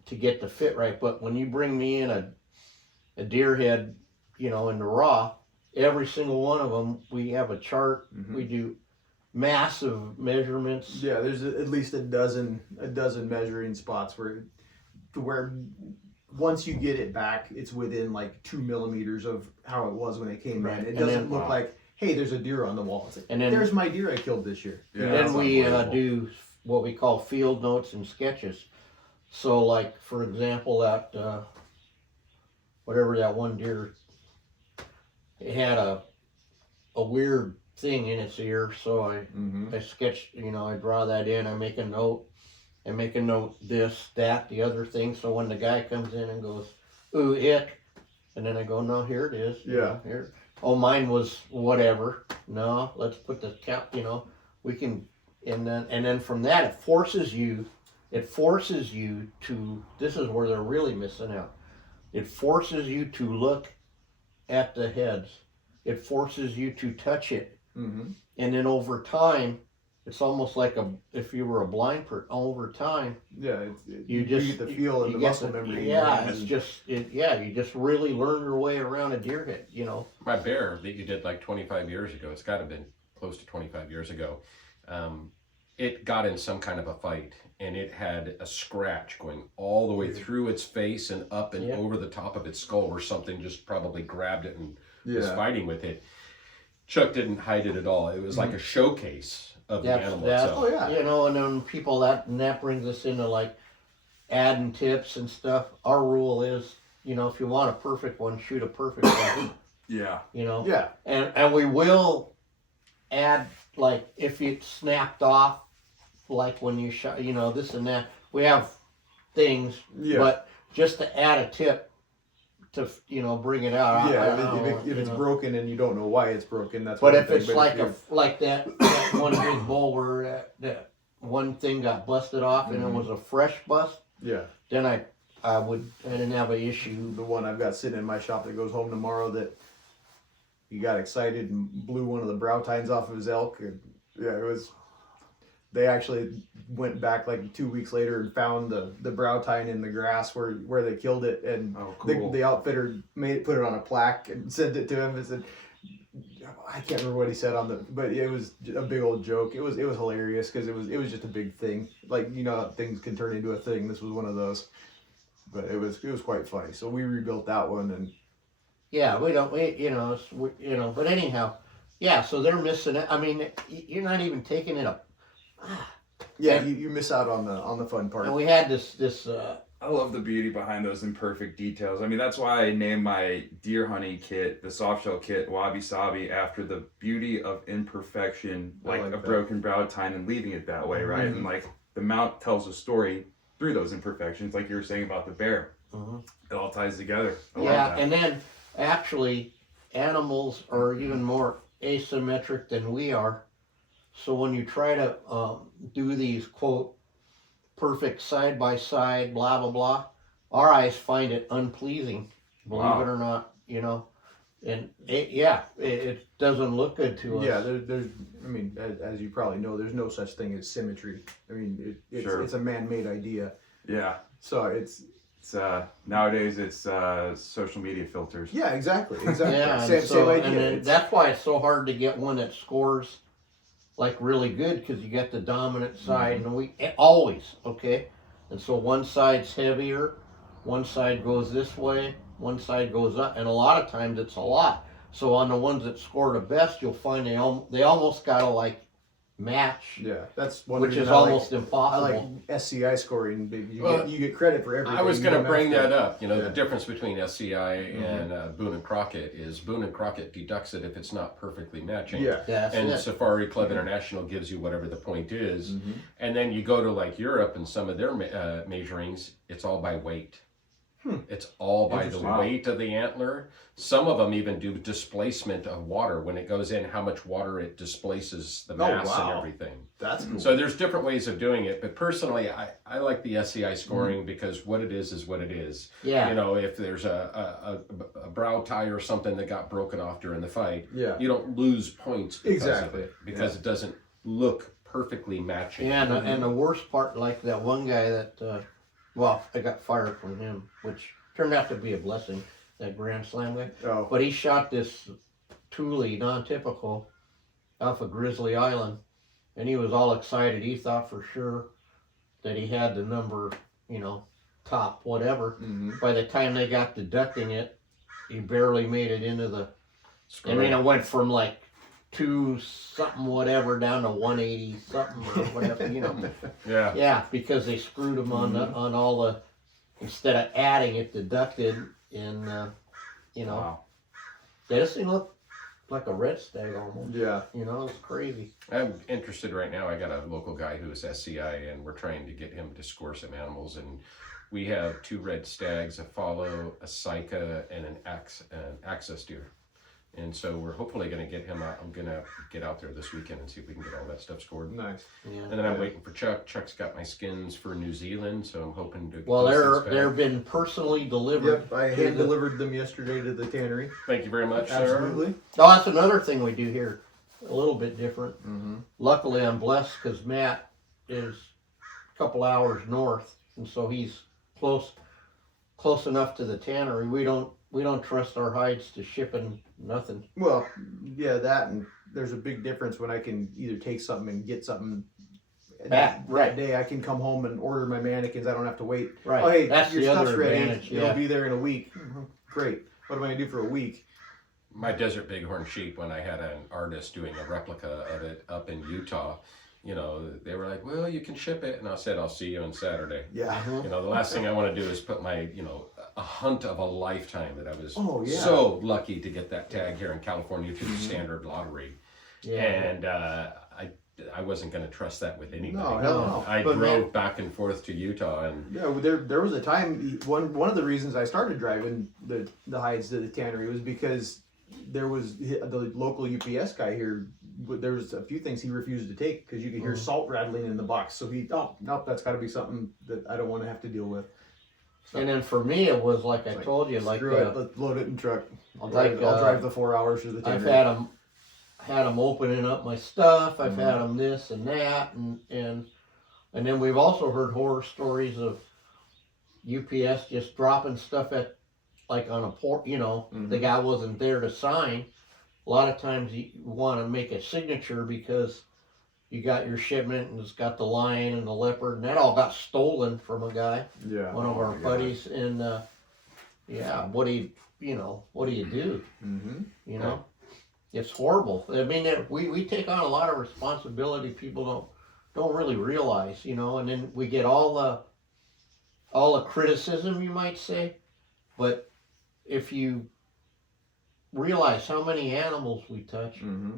to get the fit right. But when you bring me in a deer head, you know, in the raw, every single one of them, we have a chart. We do massive measurements. Yeah, there's at least a dozen measuring spots where once you get it back, it's within like 2 millimeters of how it was when it came Right. in. It And doesn't then- look like, hey, there's a deer on the wall. It's like, And then- there's my deer I killed this year. Yeah, And then that's we unbelievable. do what we call field notes and sketches. So, like for example, that whatever that one deer, it had a weird thing in its ear, so I sketched, I draw that in, I make a note, this, that, the other thing, so when the guy comes in and goes, ooh, ick, and then I go, no, here it is. Yeah. Here. Oh, mine was whatever. No, let's put the cap, we can, and then from that, it forces you to, this is where they're really missing out. It forces you to look at the heads. It forces you to touch it. And then over time, it's almost like if you were a blind person. Over time, you get the feel and the muscle memory. Yeah, it's just you just really learn your way around a deer head. My bear that you did like 25 years ago. It's got to have been close to 25 years ago. It got in some kind of a fight, and it had a scratch going all the way through its face and up and over the top of its skull, where something just probably grabbed it and was fighting with it. Chuck didn't hide it at all. It was like a showcase of the animal itself. Oh yeah. And then people that brings us into like adding tips and stuff. Our rule is, if you want a perfect one, shoot a perfect one. Yeah. Yeah. And we will add, like, if it snapped off, like when you shot, this and that. We have things, but just to add a tip to, bring it out. If it's broken and you don't know why it's broken, that's. But if it's like that one big bowl where that one thing got busted off and it was a fresh bust, then I didn't have an issue. The one I've got sitting in my shop that goes home tomorrow, that he got excited and blew one of the brow tines off of his elk, and it was. They actually went back like 2 weeks later and found the brow tine in the grass where they killed it, and the outfitter put it on a plaque and sent it to him and said, I can't remember what he said but it was a big old joke. It was hilarious because it was just a big thing. Like, things can turn into a thing. This was one of those, but it was quite funny. So we rebuilt that one, and but anyhow, so they're missing it. I mean, you're not even taking it up. You miss out on the fun part. And we had this I love the beauty behind those imperfect details. I mean, that's why I named my deer hunting kit, the soft shell kit, Wabi Sabi, after the beauty of imperfection, like a broken brow tine, and leaving it that way, right? And like the mount tells a story through those imperfections, like you were saying about the bear. It all ties together. I love that. And then actually animals are even more asymmetric than we are. So when you try to do these, quote, perfect side-by-side, blah, blah, blah, our eyes find it unpleasing, believe it or not, And it doesn't look good to us. Yeah, there's I mean, as you probably know, there's no such thing as symmetry. I mean, it's a man-made idea. Yeah. So it's nowadays it's social media filters. Yeah, exactly. Yeah, same idea. And that's why it's so hard to get one that scores like really good, because you got the dominant side, and we always, okay? And so one side's heavier, one side goes this way, one side goes up, and a lot of times it's a lot. So on the ones that score the best, you'll find they almost gotta like match. Yeah, that's one. Which is almost impossible. I like SCI scoring. You get credit for everything. I was going to bring that up. The difference between SCI and Boone and Crockett is Boone and Crockett deducts it if it's not perfectly matching. Yeah. And Safari Club International gives you whatever the point is. And then you go to like Europe and some of their measurings, it's all by weight. It's all by the weight of the antler. Some of them even do displacement of water when it goes in, how much water it displaces the mass and everything. That's cool. So there's different ways of doing it, but personally, I like the SCI scoring because what it is what it is. Yeah. If there's a brow tie or something that got broken off during the fight, you don't lose points because of it, because it doesn't look perfectly matching. Yeah, and the worst part, like that one guy that. I got fired from him, which turned out to be a blessing, that Grand Slam guy. Oh. But he shot this Thule, non-typical, off of Grizzly Island, and he was all excited. He thought for sure that he had the number, top, whatever. By the time they got deducting it, he barely made it into the... I mean, it went from like 2 something whatever down to 180 something or whatever, Yeah, because they screwed him on all the, instead of adding it deducted, and you know, Wow. this thing looked like a red stag almost. Yeah. You know, it's crazy. I'm interested right now. I got a local guy who is SCI, and we're trying to get him to score some animals. And we have 2 red stags, a follow, a Sika, and an access deer. And so we're hopefully going to get him out. I'm going to get out there this weekend and see if we can get all that stuff scored. Nice. Yeah. And then I'm waiting for Chuck. Chuck's got my skins for New Zealand, so I'm hoping to. Well, get those things they're back. been personally delivered. Yep, I hand delivered them yesterday to the tannery. Thank you very much, sir. Absolutely. Oh, that's another thing we do here. A little bit different. Mm-hmm. Luckily, I'm blessed because Matt is a couple hours north, and so he's close enough to the tannery. We don't trust our hides to shipping nothing. Well, yeah, that, and there's a big difference when I can either take something and get something Back, right. that day. I can come home and order my mannequins. I don't have to wait. Right. Oh, hey, That's your the stuff's other ready. advantage. It'll Yeah. be there in a week. Great. What am I gonna do for a week? My desert bighorn sheep, when I had an artist doing a replica of it up in Utah, you know, they were like, well, you can ship it. And I said, I'll see you on Saturday. Yeah. You know, the last thing I want to do is put my, you know, a hunt of a lifetime that I was Oh, yeah. so lucky to get that tag here in California through the standard lottery. Yeah. And I wasn't going to trust that with anybody. No, hell no. I But drove man, back and forth to Utah, and yeah, there was a time. One of the reasons I started driving the hides to the tannery was because there was the local UPS guy here. There was a few things he refused to take because you could hear salt rattling in the box. So nope, that's got to be something that I don't want to have to deal with. So, And then for me, it was like I told you, like screw it, let's load it in truck. I'll drive. like, I'll drive the 4 hours to the I've tannery. had them opening up my stuff. I've had them this and that, and then we've also heard horror stories of UPS just dropping stuff at like on a port. You know, the guy wasn't there to sign. A lot of times you want to make a signature because you got your shipment and it's got the lion and the leopard, and that all got stolen from a guy, Yeah. one of our buddies. And yeah, what do you do? Mm-hmm. You know, it's horrible. I mean, we take on a lot of responsibility. People don't really realize, you know, and then we get all the criticism, you might say, but if you realize how many animals we touch Mm-hmm.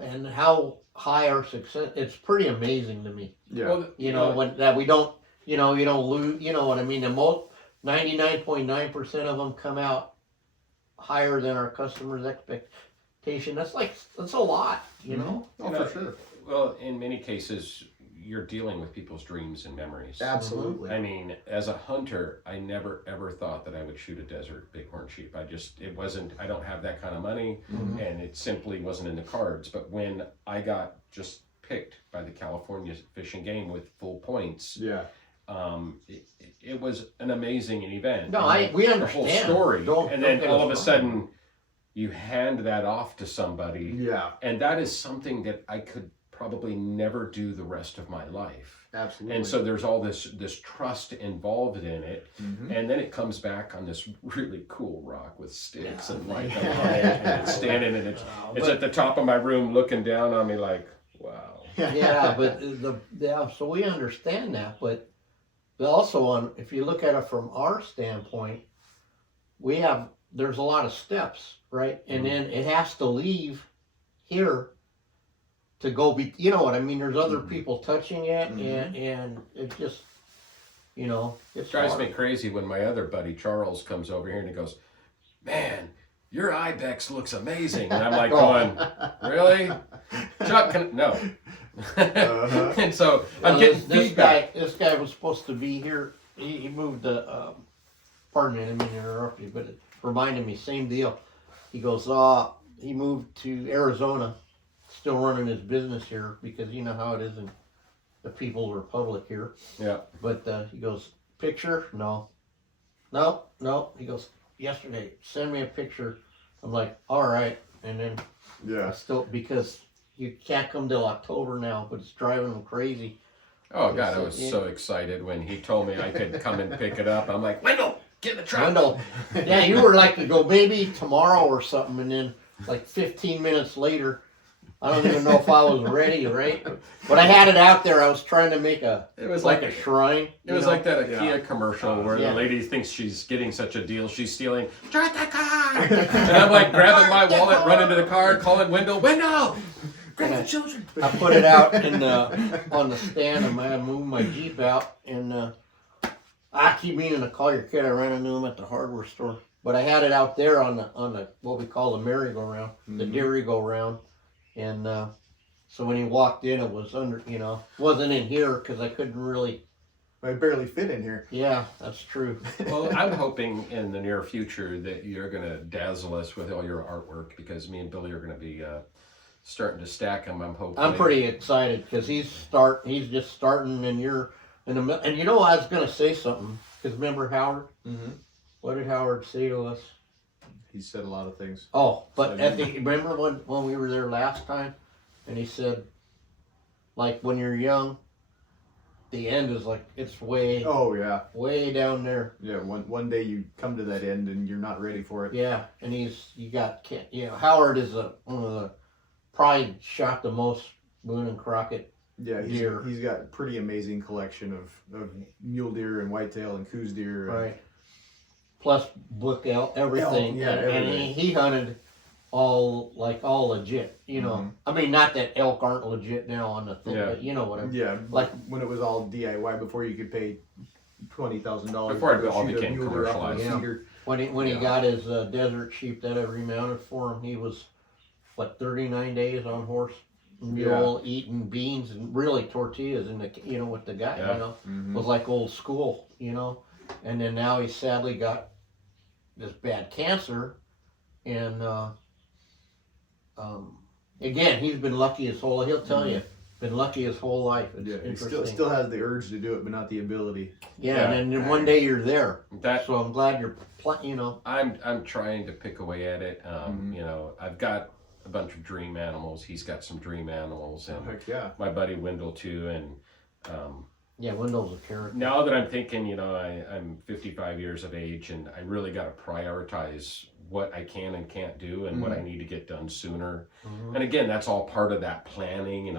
and how high our success, it's pretty amazing to me. Yeah. well, You know, when that we don't, you don't lose. You know what I mean? The most 99.9% of them come out higher than our customers' expectation. That's a lot, you know. Oh, you know, for sure. Well, in many cases, you're dealing with people's dreams and memories. Absolutely. I mean, as a hunter, I never ever thought that I would shoot a desert bighorn sheep. I don't have that kind of money, and it simply wasn't in the cards. But when I got just picked by the California Fish and Game with full points, Yeah. it was an amazing event. No, And we the whole understand. story, Don't and then get all us of a wrong. sudden, you hand that off to somebody, Yeah. and that is something that I could probably never do the rest of my life. Absolutely. And so there's all this trust involved in it, Mhm. and then it comes back on this really cool rock with sticks and light Yeah. on it, and it's standing, and it's at the top of my room looking down on me like, wow. Yeah, but so we understand that, but also if you look at it from our standpoint, there's a lot of steps, right? And then it has to leave here to go you know what I mean? There's other people touching it, and it just, you know, It drives me crazy when my other buddy Charles comes over here and he goes, man, your Ibex looks amazing. And I'm like going, really? Chuck, no. And so I'm getting feedback. This guy was supposed to be here. He moved to, pardon me, I didn't mean to interrupt you, but it reminded me, same deal. He goes, he moved to Arizona, still running his business here because you know how it is in the People's Republic here. Yeah. But he goes, picture? No. He goes, yesterday, send me a picture. I'm like, all right. And then Yeah. I still, because you can't come till October now, but it's driving them crazy. Oh God, I was so excited when he told me I could come and pick it up. I'm like, Wendell, get in the truck. Wendell, yeah, you were like to go maybe tomorrow or something, and then like 15 minutes later, I don't even know if I was ready, right? But I had it out there. I was trying to make a a shrine. It was like that IKEA commercial where yeah. the lady thinks she's getting such a deal, she's stealing. Start the car! And I'm like grabbing my wallet, running to the car, calling window, grab the children. I put it out on the stand, and I moved my Jeep out, and I keep meaning to call your kid. I ran into him at the hardware store, but I had it out there on the what we call the merry-go-round, the dairy-go-round, and so when he walked in, it was under, wasn't in here because I couldn't really. I barely fit in here. Yeah, that's true. Well, I'm hoping in the near future that you're going to dazzle us with all your artwork, because me and Billy are going to be starting to stack them. I'm hoping. I'm pretty excited because he's just starting, and you're in the middle. And I was going to say something, because remember Howard? Mm-hmm. What did Howard say to us? He said a lot of things. Oh, but remember when we were there last time, and he said, like, when you're young, the end is like, it's way. Oh yeah. Way down there. Yeah. One day you come to that end and you're not ready for it. Yeah, and Howard is one of the probably shot the most Boone and Crockett. Yeah, deer. He's got a pretty amazing collection of mule deer and whitetail and coos deer. Right. Plus book elk, everything. Yeah, and he hunted all legit, Mm-hmm. I mean, not that elk aren't legit now on the thing, but you know what I mean. Yeah, like when it was all DIY before you could pay $20,000. Before it all became commercialized. When he got his desert sheep that I remounted for him, he was 39 days on horse, mule, eating beans and really tortillas in the with the guy. Mm-hmm. It was like old school, and then now he sadly got this bad cancer, and again, he's been lucky his whole life. He'll tell you, been lucky his whole life. It's he still has the urge to do it, but not the ability. Yeah, and then one day you're there. So I'm glad you're, I'm trying to pick away at it. I've got a bunch of dream animals. He's got some dream animals, and my buddy Wendell too. And Wendell's a character. now that I'm thinking, I'm 55 years of age, and I really got to prioritize what I can and can't do, and what I need to get done sooner. And again, that's all part of that planning.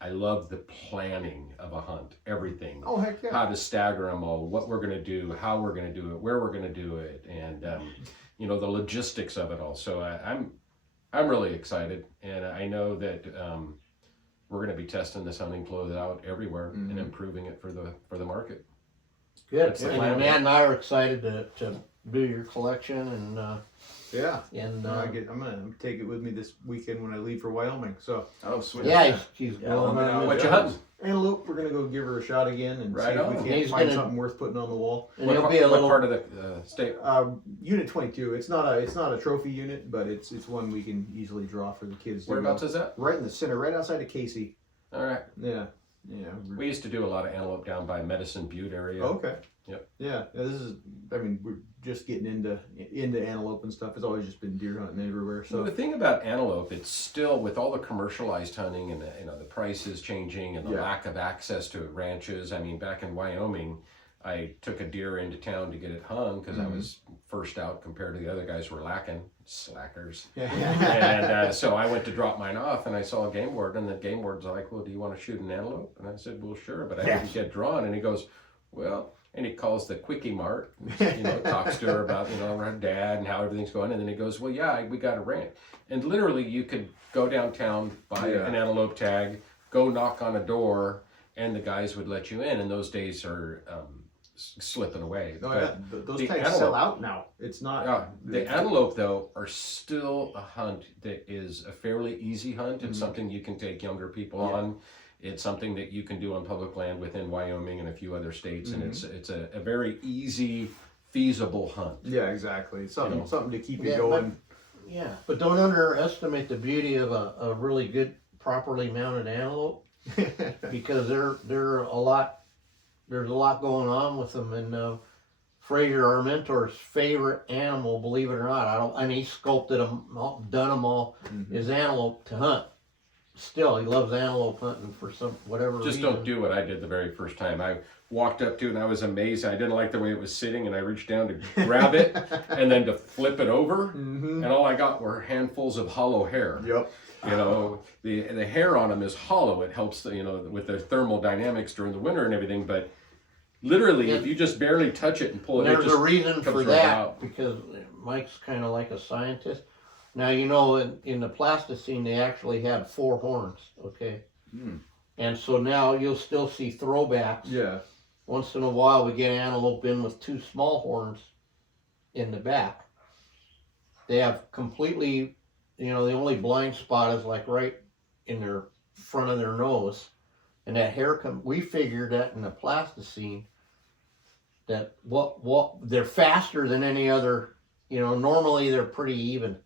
I love the planning of a hunt, everything. Oh, heck yeah. How to stagger them all, what we're going to do, how we're going to do it, where we're going to do it, and the logistics of it all. So I'm really excited, and I know that we're going to be testing this hunting clothes out everywhere and improving it for the market. Good. And Matt and I are excited to do your collection, and I'm gonna take it with me this weekend when I leave for Wyoming. So sweet. He's going. What you hunting? Antelope. We're gonna go give her a shot again and see if we can't find something worth putting on the wall. And what part of the state? Unit 22. It's not a trophy unit, but it's one we can easily draw for the kids. Whereabouts is that? Right in the center, right outside of Casey. All right. Yeah. We used to do a lot of antelope down by Medicine Butte area. Okay. Yep. Yeah. We're just getting into antelope and stuff. It's always just been deer hunting everywhere. So the thing about antelope, it's still, with all the commercialized hunting and the prices changing and the lack of access to ranches. I mean, back in Wyoming, I took a deer into town to get it hung because I was first out compared to the other guys who were lacking. Slackers. And so I went to drop mine off, and I saw a game warden, and the game warden's like, well, do you want to shoot an antelope? And I said, well, sure, but I didn't get drawn. And he goes, well, and he calls the Quickie Mart, talks to her about, her dad and how everything's going. And then he goes, well, yeah, we got a rant. And literally you could go downtown, buy an antelope tag, go knock on a door, and the guys would let you in. And those days are slipping away. Those tags sell out now. It's not. The antelope, though, are still a hunt that is a fairly easy hunt. It's something you can take younger people on. It's something that you can do on public land within Wyoming and a few other states, and it's a very easy, feasible hunt. Yeah, exactly. Something to keep you going. But don't underestimate the beauty of a really good, properly mounted antelope, because they're a lot. There's a lot going on with them, and Fraser, our mentor's favorite animal, believe it or not, and he sculpted them, done them all, is antelope to hunt. Still, he loves antelope hunting for whatever reason. Just don't do what I did the very first time. I walked up to it and I was amazed. I didn't like the way it was sitting, and I reached down to grab it and then to flip it over, and all I got were handfuls of hollow hair. Yep. You know, the hair on them is hollow. It helps, with the thermal dynamics during the winter and everything. But literally, if you just barely touch it and pull it, there's it just a reason for right that out. because Mike's kind of like a scientist. Now, in the plasticine, they actually had 4 horns, okay? And so now you'll still see throwbacks. Yeah. Once in a while, we get antelope in with 2 small horns in the back. They have completely, the only blind spot is like right in their front of their nose. And that hair we figured that in the plasticine that they're faster than any other, normally they're pretty even,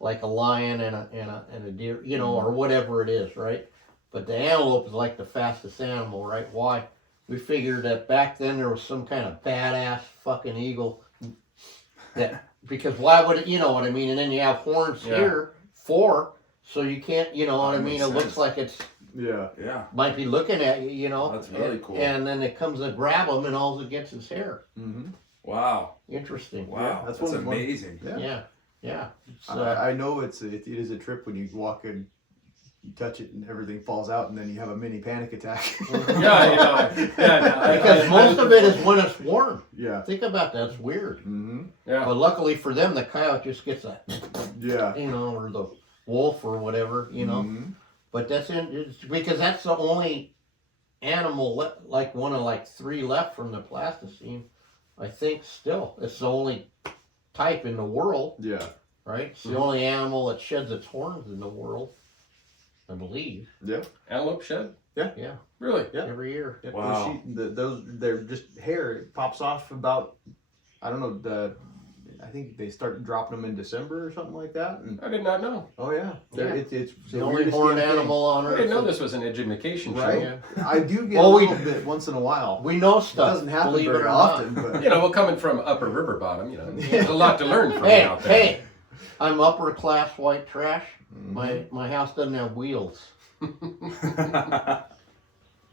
like a lion and a deer, or whatever it is, right? But the antelope is like the fastest animal, right? Why? We figured that back then there was some kind of badass fucking eagle because why would it, you know what I mean? And then you have horns here, 4, so you can't, you know what I mean? It looks like it's, might be looking at you, That's really cool. And then it comes to grab him and all it gets is hair. Mm-hmm. Wow. Interesting. Wow. Yeah, that's amazing. Yeah. I know it is a trip when you walk in, you touch it and everything falls out, and then you have a mini panic attack. Because most of it is when it's warm. Yeah. Think about that. It's weird. Mm-hmm. Yeah. But luckily for them, the coyote just gets a, Yeah. or the wolf or whatever, Mm-hmm. But it's because that's the only animal like one of 3 left from the plasticine. I think still it's the only type in the world, Yeah. right? It's the only animal that sheds its horns in the world, I believe. Yeah. Antelope shed? Yeah. Really? Yeah. Every year. Yeah, Wow. They're just hair. It pops off about, I don't know, I think they start dropping them in December or something like that. And, I did not know. oh yeah, it's The only horned animal on I Earth. didn't know this was an education right? show. I do get Well, a we- little bit once in a while. We know It stuff. doesn't happen believe it very or often, not. but Well, coming from Upper River Bottom, there's a lot to learn from out there. Hey, I'm upper class white trash. Mhm. My house doesn't have wheels.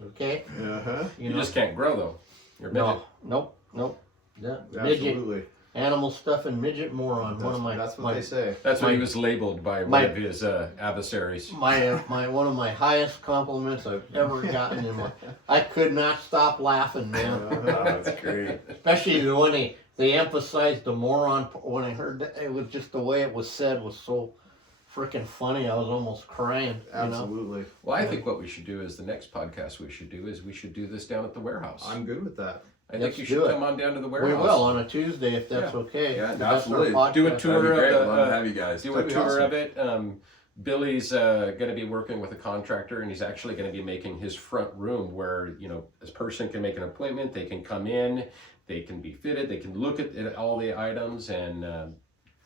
Okay? Uh-huh. You just can't grow though. You're a midget. Nope. Midget. Absolutely. Animal stuff and midget moron. That's what they say. That's what he was labeled by one of his adversaries. One of my highest compliments I've ever gotten in my. I could not stop laughing, man. Oh, that's great. Especially when they emphasized the moron. When I heard that, it was just the way it was said was so freaking funny. I was almost crying. Absolutely. Well, I think what we should do is the next podcast we should do this down at the warehouse. I'm good with that. I think Let's you do should it. come on down to the We warehouse. will on a Tuesday if that's okay. Yeah, That's our absolutely. podcast. Do a That'd tour be of great. the. Love to have you guys. Do a That'd be tour awesome. of it. Billy's going to be working with a contractor, and he's actually going to be making his front room where this person can make an appointment. They can come in, they can be fitted, they can look at all the items and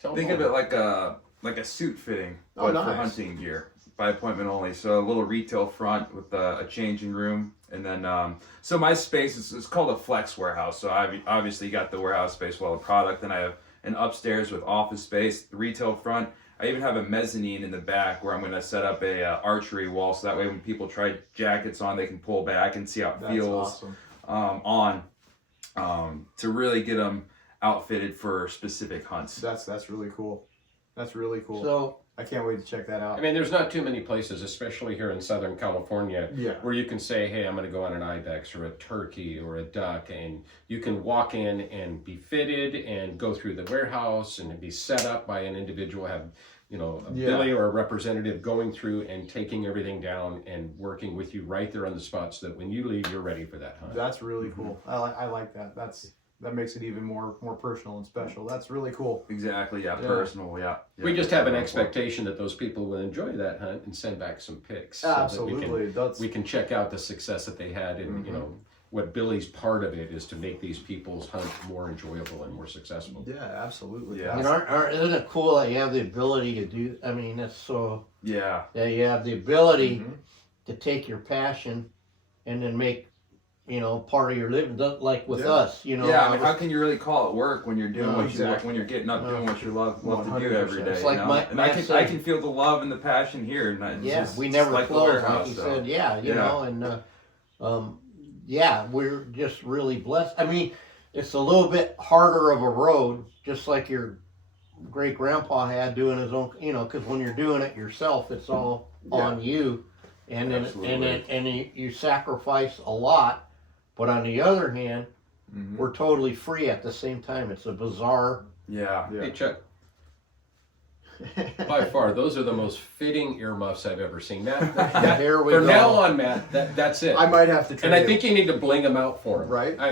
tell Think them of all. it like a suit fitting, Oh, but nice. for hunting gear, by appointment only. So a little retail front with a changing room, and then so my space is called a flex warehouse. So I obviously you got the warehouse space, well, the product. Then I have an upstairs with office space, the retail front. I even have a mezzanine in the back where I'm going to set up a archery wall, so that way when people try jackets on, they can pull back and see how it That's feels awesome. to really get them outfitted for specific hunts. That's really cool. That's really cool. So I can't wait to check that out. I mean, there's not too many places, especially here in Southern California, Yeah. where you can say, hey, I'm going to go on an Ibex or a turkey or a duck, and you can walk in and be fitted and go through the warehouse and be set up by an individual, have, a Billy or a representative going through and taking everything down and working with you right there on the spot so that when you leave, you're ready for that hunt. That's really cool. I like that. That makes it even more personal and special. That's really cool. Exactly, Yeah. personal, yeah. We just have an expectation that those people will enjoy that hunt and send back some pics. Absolutely. So that we can check out the success that they had, and what Billy's part of it is to make these people's hunt more enjoyable and more successful. Yeah, absolutely. Yeah. isn't it cool that you have the ability to do? I mean, that's so. Yeah. That you have the ability Mhm. to take your passion and then make, part of your living, like with Yeah. us, Yeah, I mean, how can you really call it work when you're doing No, what exactly. when you're getting up doing what you love to do 100%. every day? It's like and Matt I said- can feel the love and the passion here. And it's yeah, just, we it's never like the close, like warehouse, he though. said, Yeah. we're just really blessed. I mean, it's a little bit harder of a road, just like your great grandpa had doing his own, you know, because when you're doing it yourself, it's all on you, and then you sacrifice a lot, but on the other hand, we're totally free at the same time. It's a bizarre. Yeah. Hey Chuck, by far, those are the most fitting earmuffs I've ever seen. Here we From go. now on, Matt, that's it. I might have to try. And I think you need to bling them out for him. Right. We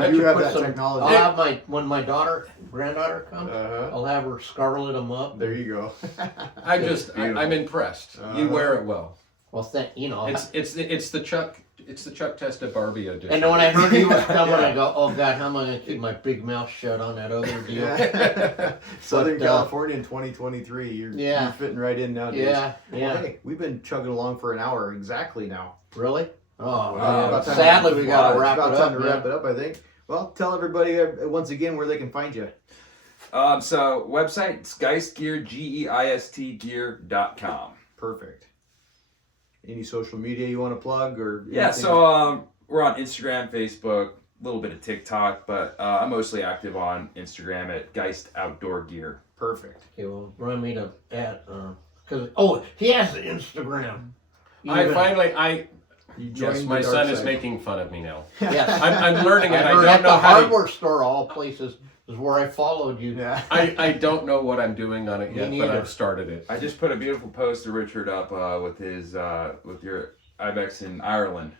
I do have put that some- technology. I'll have when my granddaughter comes, Uh-huh. I'll have her scarlet them up. There you go. I'm impressed. You wear it well. Well, you know. It's the Chuck Testa Barbie edition. And then when I heard he was coming, I go, oh God, how am I going to keep my big mouth shut on that other deal? Southern But, California in 2023. You're fitting right in nowadays. Yeah, yeah. Well, hey, we've been chugging along for an hour exactly now. Really? Oh, Wow. About time sadly, to- we got to wrap about it time up. to wrap it up, I think. Well, tell everybody once again where they can find you. So website, it's Geist Gear, GEIST gear.com. Perfect. Any social media you want to plug or? Yeah, anything? so we're on Instagram, Facebook, a little bit of TikTok, but I'm mostly active on Instagram at Geist Outdoor Gear. Perfect. Okay, well, run me to at, because, he has the Instagram. You Yes, joined my the dark son is side. making fun of me now. Yes. I'm learning it. I At don't the know how. hardware store, all places, is where I followed you. Yeah. I don't know what I'm doing on it Me yet, but neither. I've started it. I just put a beautiful post of Richard up with his with your Ibex in Ireland.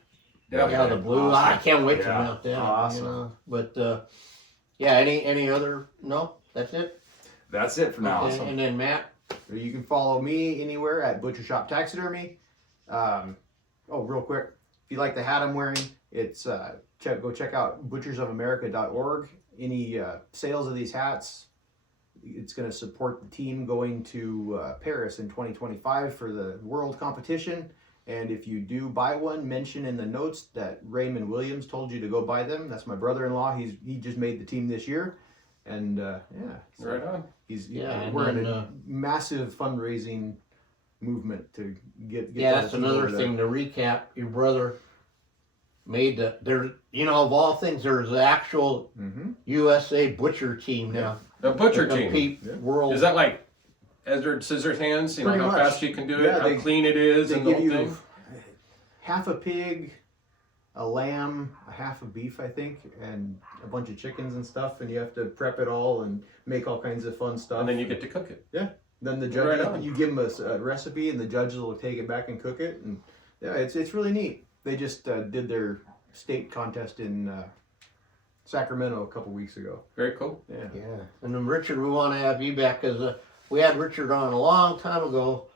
Yeah, the blue. Awesome. I can't wait to Yeah. mount that. Awesome. You know? But yeah, any other? No, that's it. That's it for now. Okay, and then Matt. You can follow me anywhere at Butcher Shop Taxidermy. Real quick, if you like the hat I'm wearing, it's go check out butchersofamerica.org. Any sales of these hats, it's going to support the team going to Paris in 2025 for the world competition. And if you do buy one, mention in the notes that Raymond Williams told you to go buy them. That's my brother-in-law. He just made the team this year. And so Right on. we're in a massive fundraising movement to get Yeah, that that's team another over there. thing to recap. Your brother made of all things, there's the actual USA butcher team now. The butcher To team. compete world. Is that like Edward Scissorhands? You know Pretty how much. fast you can do it, Yeah, how they- clean it is, They and the give whole you thing. half a pig, a lamb, a half a beef, I think, and a bunch of chickens and stuff, and you have to prep it all and make all kinds of fun stuff. And then you get to cook it. Then the Right judges, on. you give them a recipe, and the judges will take it back and cook it, and yeah, it's really neat. They just did their state contest in Sacramento a couple weeks ago. Very cool. Yeah. Yeah, and then Richard, we want to have you back because we had Richard on a long time ago,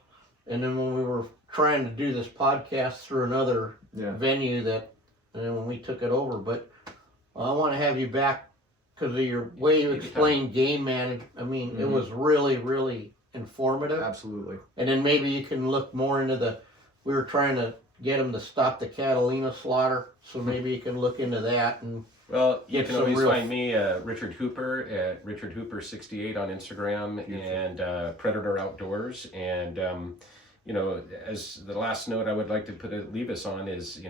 and then when we were trying to do this podcast through another Yeah. venue and then when we took it over, but I want to have you back because of your way you explained game management. I mean, it was really, really informative. Absolutely. And then maybe you can look more into we were trying to get him to stop the Catalina slaughter, so maybe you can look into that and Well, you Get can some always real- find me, Richard Hooper, at Richard Hooper68 on Instagram and Predator Outdoors. And, as the last note I would like to leave us on is,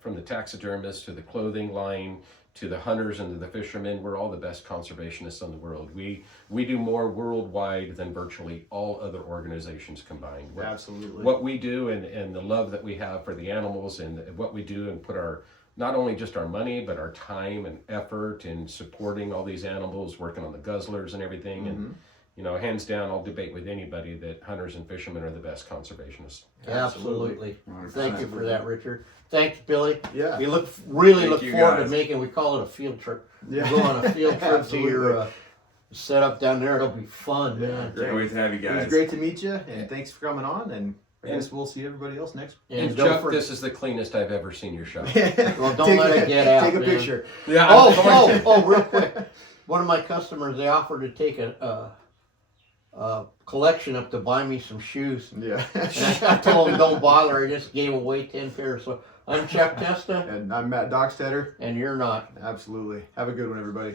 from the taxidermists to the clothing line to the hunters and to the fishermen, we're all the best conservationists in the world. We do more worldwide than virtually all other organizations combined. Absolutely. What we do and the love that we have for the animals and what we do and put not only just our money, but our time and effort in supporting all these animals, working on the guzzlers and everything. And, hands down, I'll debate with anybody that hunters and fishermen are the best conservationists. absolutely. Thank you for that, Richard. Thanks, Billy. Yeah. We really Thank look you, forward guys. to we call it a field trip. Yeah. Go on a field trip to your Absolutely. setup down there. It'll be fun, man. Can't wait to have you It was guys. great to meet you, and thanks for coming on. And I guess we'll see everybody else next. And don't Chuck, for- this is the cleanest I've ever seen your shop. Well, don't let it get out, Take a man. picture. Yeah, Real quick. One of my customers, they offered to take a collection up to buy me some shoes. Yeah. And I told them don't bother. I just gave away 10 pairs. So I'm Chuck Testa, And I'm Matt Dockstetter. and you're not. Absolutely. Have a good one, everybody.